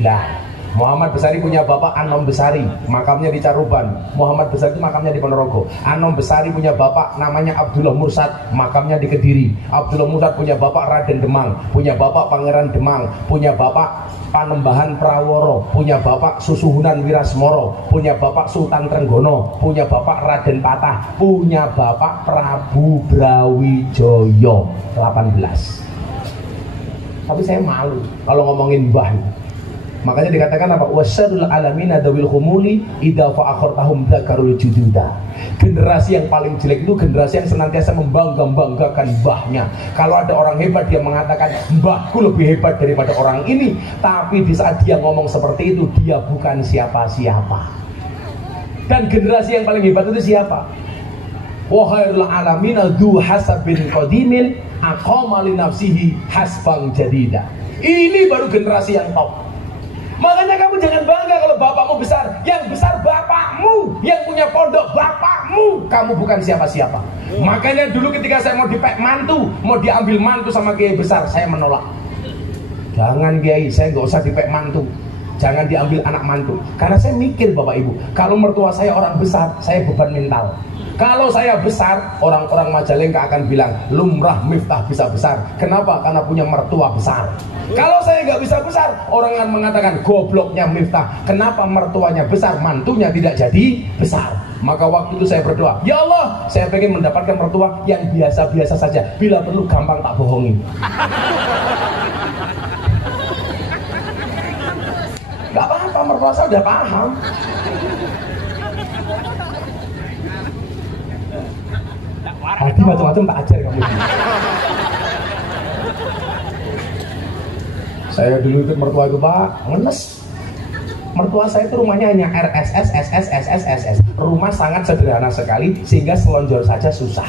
Muhammad Besari punya bapak Anom Besari, makamnya di Caruban. Muhammad Besari itu makamnya di Ponorogo. Anom Besari punya bapak namanya Abdullah Mursad, makamnya di Kediri. Abdullah Mursad punya bapak Raden Demang, punya bapak Pangeran Demang, punya bapak Panembahan Praworo, punya bapak Susuhunan Wirasmoro, punya bapak Sultan Trenggono, punya bapak Raden Patah, punya bapak Prabu Brawijoyo 18. Tapi saya malu kalau ngomongin mbah. Makanya dikatakan apa? Wasyarul alamina dawil khumuli idza fa'akhartahum dzakarul jududa. Generasi yang paling jelek itu generasi yang senantiasa membangga-banggakan mbahnya. Kalau ada orang hebat dia mengatakan mbahku lebih hebat daripada orang ini, tapi di saat dia ngomong seperti itu dia bukan siapa-siapa. Dan generasi yang paling hebat itu siapa? Wa khairul alamina dzu hasabin qadimin aqama li nafsihi hasbang jadida. Ini baru generasi yang top. Makanya kamu jangan bangga kalau bapakmu besar. Yang besar bapakmu, yang punya pondok bapakmu. Kamu bukan siapa-siapa. Makanya dulu ketika saya mau dipek mantu, mau diambil mantu sama kiai besar, saya menolak. Jangan kiai, saya nggak usah dipek mantu. jangan diambil anak mantu. Karena saya mikir Bapak Ibu, kalau mertua saya orang besar, saya beban mental. Kalau saya besar, orang-orang Majalengka akan bilang lumrah Miftah bisa besar. Kenapa? Karena punya mertua besar. Kalau saya nggak bisa besar, orang akan mengatakan gobloknya Miftah. Kenapa mertuanya besar, mantunya tidak jadi besar? Maka waktu itu saya berdoa, ya Allah, saya pengen mendapatkan mertua yang biasa-biasa saja. Bila perlu gampang tak bohongi. Gak apa-apa, mertua saya udah paham. Hadi macam-macam tak ajar kamu. Saya dulu ikut mertua itu Pak, ngenes. Mertua saya itu rumahnya hanya RSS, SS, SS, SS. Rumah sangat sederhana sekali sehingga selonjor saja susah.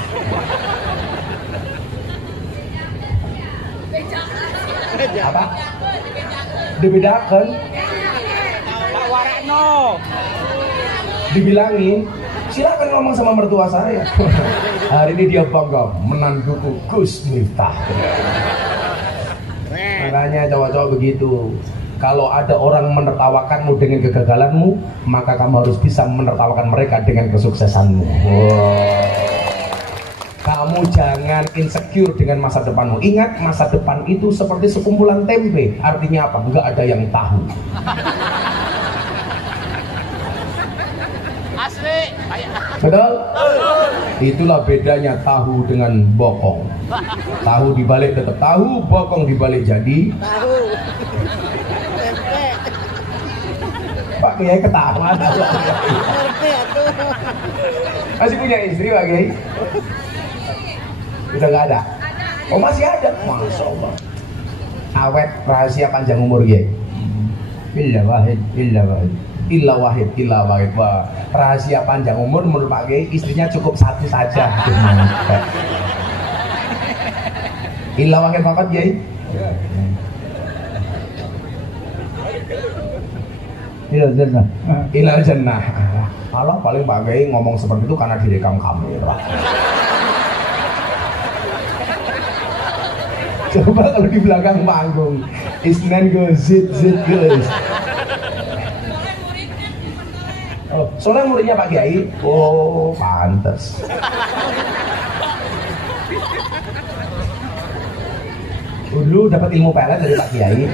Apa? Dibedakan. Pak Warekno. Dibilangin, silakan ngomong sama mertua saya. Hari ini dia bangga menantuku Gus Miftah. Makanya cowok-cowok begitu. Kalau ada orang menertawakanmu dengan kegagalanmu, maka kamu harus bisa menertawakan mereka dengan kesuksesanmu. Kamu jangan insecure dengan masa depanmu. Ingat, masa depan itu seperti sekumpulan tempe. Artinya apa? Enggak ada yang tahu. Asli. Betul? Itulah bedanya tahu dengan bokong. Tahu dibalik tetap tahu, bokong dibalik jadi Tahu. Tempe. Pak Kiai ketawa. Ngerti atuh. Masih punya istri Pak Kiai? Udah nggak ada? Oh masih ada? Masya Allah. Awet rahasia panjang umur Kiai. Illa wahid, illa wahid. Illa wahid, illa wahid. Wah, rahasia panjang umur menurut Pak Kiai, istrinya cukup satu saja. Illa wahid fakat Kiai. Ila jannah. Ila jannah. Kalau paling Pak Kiai ngomong seperti itu karena direkam kamera. Coba kalau di belakang panggung, Isnan goes, zit goes. Oh, soalnya muridnya Pak Kiai. Oh, pantas. Dulu dapat ilmu pelet dari Pak Kiai.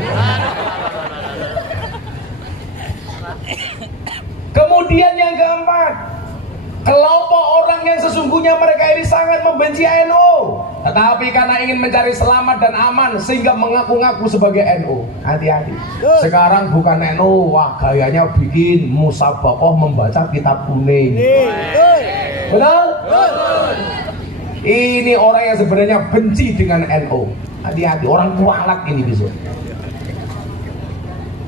Kemudian yang keempat, kelompok orang yang sesungguhnya mereka ini sangat membenci NU, tetapi karena ingin mencari selamat dan aman sehingga mengaku-ngaku sebagai NU. Hati-hati. Sekarang bukan NU, wah gayanya bikin musabakoh membaca kitab kuning. Betul? Ini orang yang sebenarnya benci dengan NU. Hati-hati, orang kualat ini besok.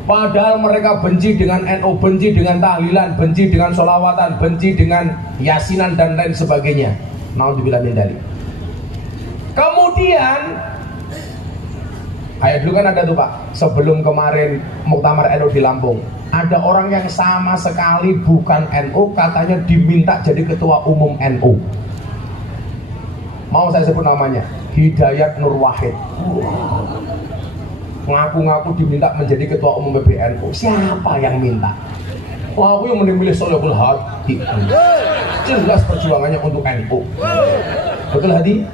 Padahal mereka benci dengan NU, benci dengan tahlilan, benci dengan sholawatan, benci dengan yasinan dan lain sebagainya. Naudzubillah min dzalik. Kemudian kayak dulu kan ada tuh Pak, sebelum kemarin muktamar NU di Lampung, ada orang yang sama sekali bukan NU, katanya diminta jadi ketua umum NU. Mau saya sebut namanya? Hidayat Nur Wahid. Ngaku-ngaku diminta menjadi ketua umum PBNU. Siapa yang minta? Wah, aku yang mending milih Solehul Hadi. Jelas perjuangannya untuk NU. Betul Hadi?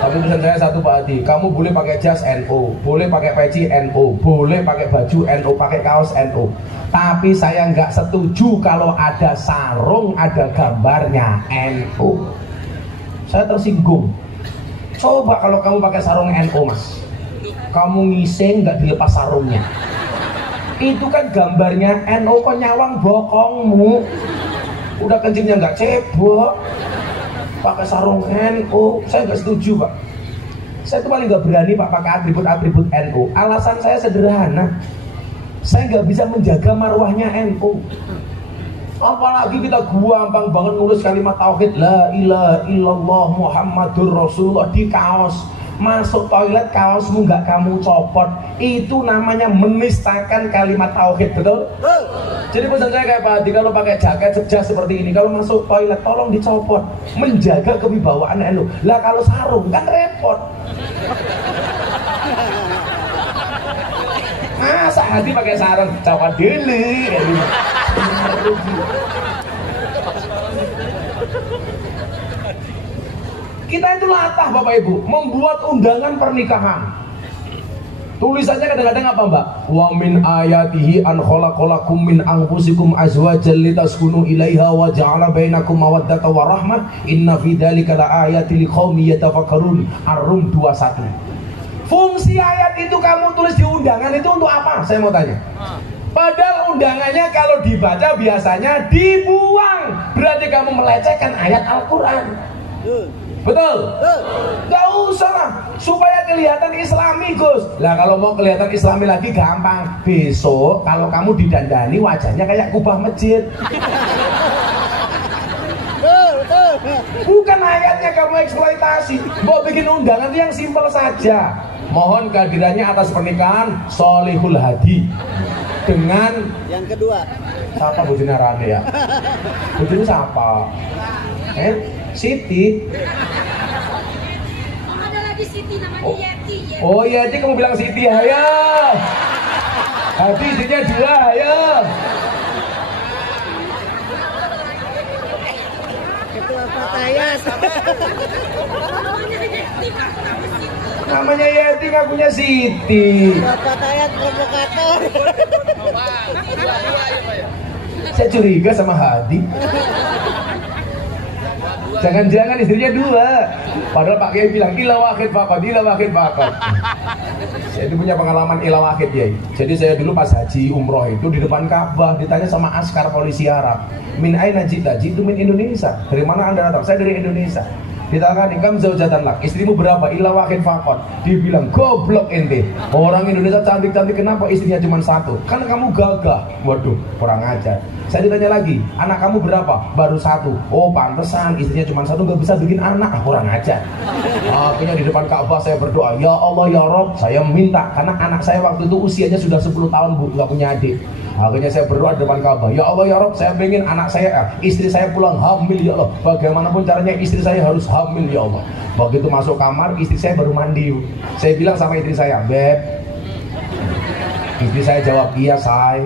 Tapi pesan saya satu Pak Hadi, kamu boleh pakai jas NU, boleh pakai peci NU, boleh pakai baju NU, pakai kaos NU. Tapi saya nggak setuju kalau ada sarung, ada gambarnya NU. Saya tersinggung. Coba kalau kamu pakai sarung NU Mas, kamu ngising nggak dilepas sarungnya, itu kan gambarnya NU, kok nyawang bokongmu, udah kencingnya nggak cebok, pakai sarung NU. Saya nggak setuju Pak. Saya tuh paling nggak berani Pak pakai atribut-atribut NU. Alasan saya sederhana, saya nggak bisa menjaga marwahnya NU. Apalagi kita gampang banget nulis kalimat tauhid la ilaha illallah Muhammadur Rasulullah di kaos. Masuk toilet kaosmu nggak kamu copot, itu namanya menistakan kalimat tauhid. Betul? Jadi pesan saya kayak Pak Hadi, kalau pakai jaket jas seperti ini, kalau masuk toilet tolong dicopot, menjaga kewibawaan NU. Lah kalau sarung kan repot. Masa Hadi pakai sarung? Cawan dulu. Kita itu latah Bapak Ibu membuat undangan pernikahan. Tulisannya kadang-kadang apa Mbak? Wa min ayatihi an khalaqalakum min anfusikum azwajan litaskunu ilaiha wa ja'ala bainakum mawaddatan wa rahmah inna fi dzalika laayatil liqaumin yatafakkarun. Ar-Rum 21. Fungsi ayat itu kamu tulis di undangan itu untuk apa? Saya mau tanya. Padahal undangannya kalau dibaca biasanya dibuang. Berarti kamu melecehkan ayat Al-Quran. Betul? Gak usah lah, supaya kelihatan islami Gus. Lah kalau mau kelihatan islami lagi gampang. Besok kalau kamu didandani wajahnya kayak kubah masjid. Bukan ayatnya kamu eksploitasi. Mau bikin undangan itu yang simpel saja. Mohon kehadirannya atas pernikahan Solihul Hadi dengan yang kedua. siapa bojone Rane ya? Bojone siapa? Siti. Oh, ada lagi Siti namanya Yeti. Oh Yeti, kamu bilang Siti, ayo. Hadi istrinya 2, ayo. Ketua Fatayat. Namanya Yeti, Pak. Kenapa Siti? Namanya Yeti ngakunya Siti. Ketua Fatayat provokator. Saya curiga sama Hadi. Jangan-jangan istrinya 2. Padahal Pak Kiai bilang ila wahid faqad, ila wahid faqad. Saya itu punya pengalaman ila wahid ya. Jadi saya dulu pas haji umroh itu di depan Ka'bah ditanya sama askar polisi Arab, min aina jita? Jitu min Indonesia. Dari mana Anda datang? Saya dari Indonesia. Ditanya kam zaujatan lak, istrimu berapa? Ila wahid faqad. Dia bilang goblok ente. Orang Indonesia cantik-cantik kenapa istrinya cuma 1? Kan kamu gagah. Waduh, kurang ajar. Saya ditanya lagi, anak kamu berapa? Baru 1. Oh pantesan istrinya cuma 1 nggak bisa bikin anak. Kurang ajar. Akhirnya di depan Ka'bah saya berdoa, ya Allah ya Rob, saya minta karena anak saya waktu itu usianya sudah 10 tahun Bu, nggak punya adik. Akhirnya saya berdoa di depan Ka'bah, ya Allah ya Rob, saya pengen anak saya, istri saya pulang hamil ya Allah. Bagaimanapun caranya istri saya harus hamil ya Allah. Begitu masuk kamar, istri saya baru mandi. Saya bilang sama istri saya, Beb. Istri saya jawab, iya say.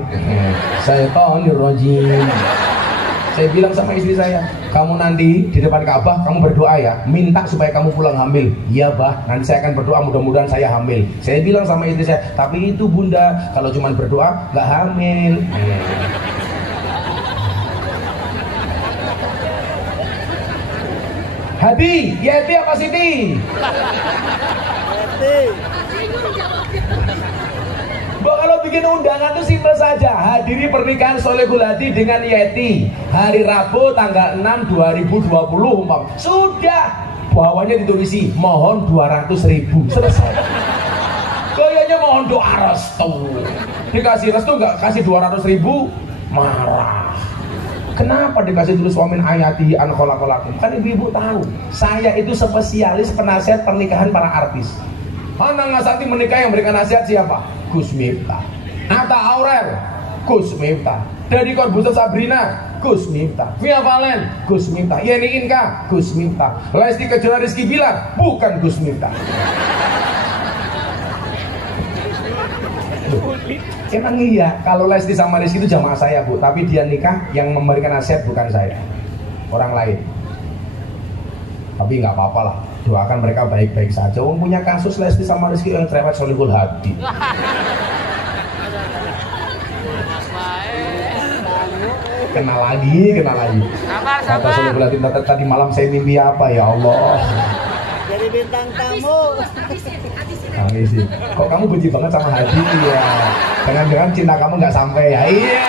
Saya rajim. Saya bilang sama istri saya, kamu nanti di depan Ka'bah kamu berdoa ya, minta supaya kamu pulang hamil. Iya bah, nanti saya akan berdoa mudah-mudahan saya hamil. Saya bilang sama istri saya, tapi itu bunda, kalau cuma berdoa nggak hamil. Hadi, Yeti apa Siti? Yeti. Kalau bikin undangan itu simpel saja. Hadiri pernikahan Solihul Hadi dengan Yeti hari Rabu tanggal 6 2020 umpam. Sudah, bawahnya ditulisi mohon 200.000. Selesai. Kayaknya mohon doa restu. Dikasih restu nggak kasih 200.000 marah. Kenapa dikasih tulis wamin ayati an khalaqalakum? Kan ibu-ibu tahu, saya itu spesialis penasihat pernikahan para artis. Anang Ngasati menikah yang memberikan nasihat siapa? Gus Miftah. Atta Aurel, Gus Miftah. Deddy Corbuzier Sabrina, Gus Miftah. Via Valen, Gus Miftah. Yeni Inka, Gus Miftah. Lesti Kejora Rizky Bilar, bukan Gus Miftah. Emang iya, kalau Lesti sama Rizky itu jamaah saya Bu, tapi dia nikah yang memberikan nasihat bukan saya, orang lain. Tapi nggak apa-apa lah, doakan mereka baik-baik saja. Punya kasus Lesti sama Rizky yang cerewet Solihul Hadi. Kenal lagi. Kata Solihul Hadi, tadi malam saya mimpi apa ya Allah? Jadi bintang tamu. Sih. Kok kamu benci banget sama Hadi ya? Jangan-jangan cinta kamu nggak sampai ya? Iya.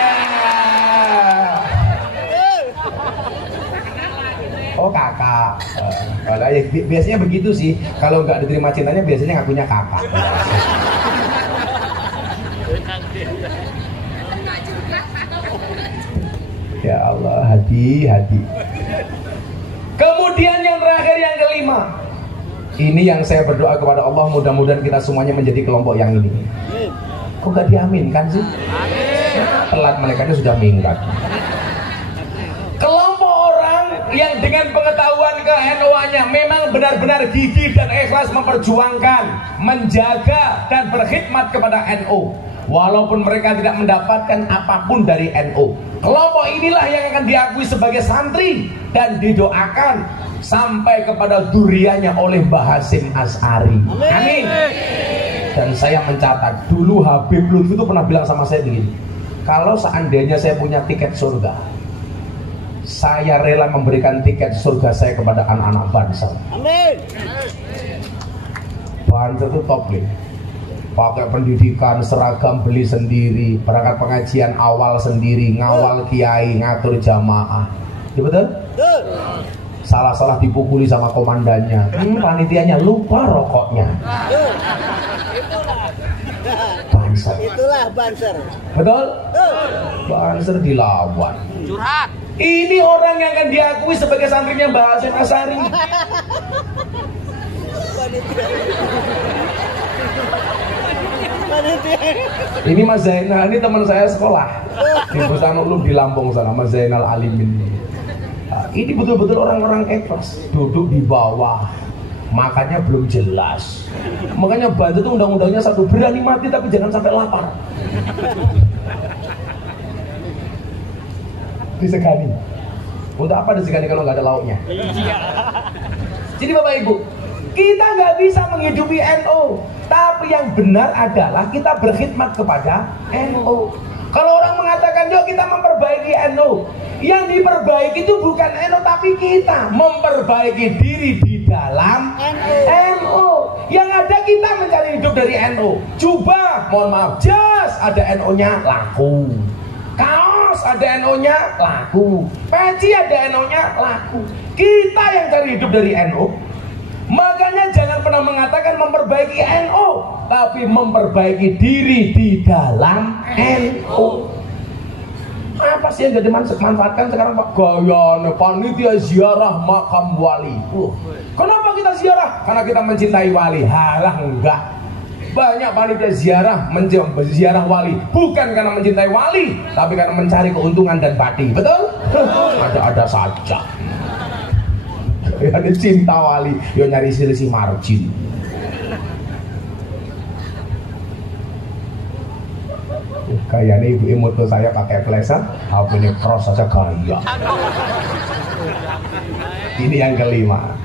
Oh kakak. Ya, biasanya begitu sih. Kalau nggak diterima cintanya biasanya ngakunya kakak. Ya Allah, Hadi. Kemudian yang terakhir, yang kelima. Ini yang saya berdoa kepada Allah, mudah-mudahan kita semuanya menjadi kelompok yang ini. Kok gak diaminkan sih? Telat, mereka sudah minggat. Kelompok orang yang dengan pengetahuan ke-NU-nya memang benar-benar gigih dan ikhlas memperjuangkan, menjaga dan berkhidmat kepada NU. walaupun mereka tidak mendapatkan apapun dari NU. Kelompok inilah yang akan diakui sebagai santri dan didoakan sampai kepada duriannya oleh Mbah Hasyim Asy'ari. Amin. Dan saya mencatat dulu Habib Lutfi itu pernah bilang sama saya begini, kalau seandainya saya punya tiket surga, saya rela memberikan tiket surga saya kepada anak-anak Banser. Amin. Banser itu top nih, pakai pendidikan, seragam beli sendiri, berangkat pengajian awal sendiri, ngawal kiai, ngatur jamaah. Ya betul? Betul. Salah-salah dipukuli sama komandannya, panitianya lupa rokoknya. Betul. Banser. Itulah Banser. Betul? Betul. Banser dilawan. Curhat. Ini orang yang akan diakui sebagai santrinya Mbah Hasyim Asy'ari. Ini Mas Zainal, ini teman saya sekolah di Busanul Ulum di Lampung sana, Mas Zainal Alimin. Nah, ini betul-betul orang-orang ikhlas, duduk di bawah, makannya belum jelas. Makanya Bantu itu undang-undangnya satu, berani mati tapi jangan sampai lapar. Disegani. Untuk apa disegani kalau nggak ada lauknya? Jadi Bapak Ibu, kita nggak bisa menghidupi NU, tapi yang benar adalah kita berkhidmat kepada NU. Kalau orang mengatakan yuk kita memperbaiki NU, yang diperbaiki itu bukan NU tapi kita memperbaiki diri di dalam NU. Yang ada kita mencari hidup dari NU. Coba, mohon maaf, jas ada NU-nya laku, kaos ada NU-nya laku, peci ada NU-nya laku. Kita yang cari hidup dari NU. Makanya jangan pernah mengatakan memperbaiki NU, tapi memperbaiki diri di dalam NU. Apa sih yang gak dimanfaatkan sekarang Pak? Gaya panitia ziarah makam wali. Kenapa kita ziarah? Karena kita mencintai wali. Halah enggak. Banyak panitia ziarah wali bukan karena mencintai wali, tapi karena mencari keuntungan dan bati. Betul? Ada-ada saja. Ada cinta wali, yo nyari selisih margin. Kayaknya ibu moto saya pakai flash, HP-nya cross saja gaya. Ini yang kelima.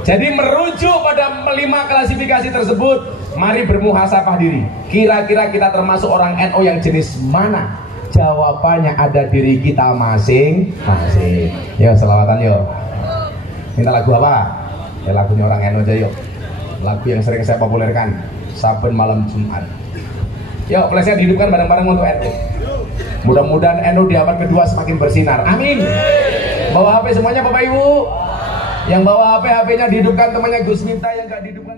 Jadi merujuk pada 5 klasifikasi tersebut, mari bermuhasabah diri. Kira-kira kita termasuk orang NU yang jenis mana? Jawabannya ada diri kita masing-masing. Yo selawatan yo. Minta lagu apa? Ya lagunya orang NU aja yuk. Lagu yang sering saya populerkan, saben malam Jumat. Yuk, flashnya dihidupkan bareng-bareng untuk NU. Mudah-mudahan NU di abad kedua semakin bersinar. Amin. Bawa HP semuanya Bapak Ibu. Yang bawa HP-nya dihidupkan, temannya Gus Miftah, yang gak dihidupkan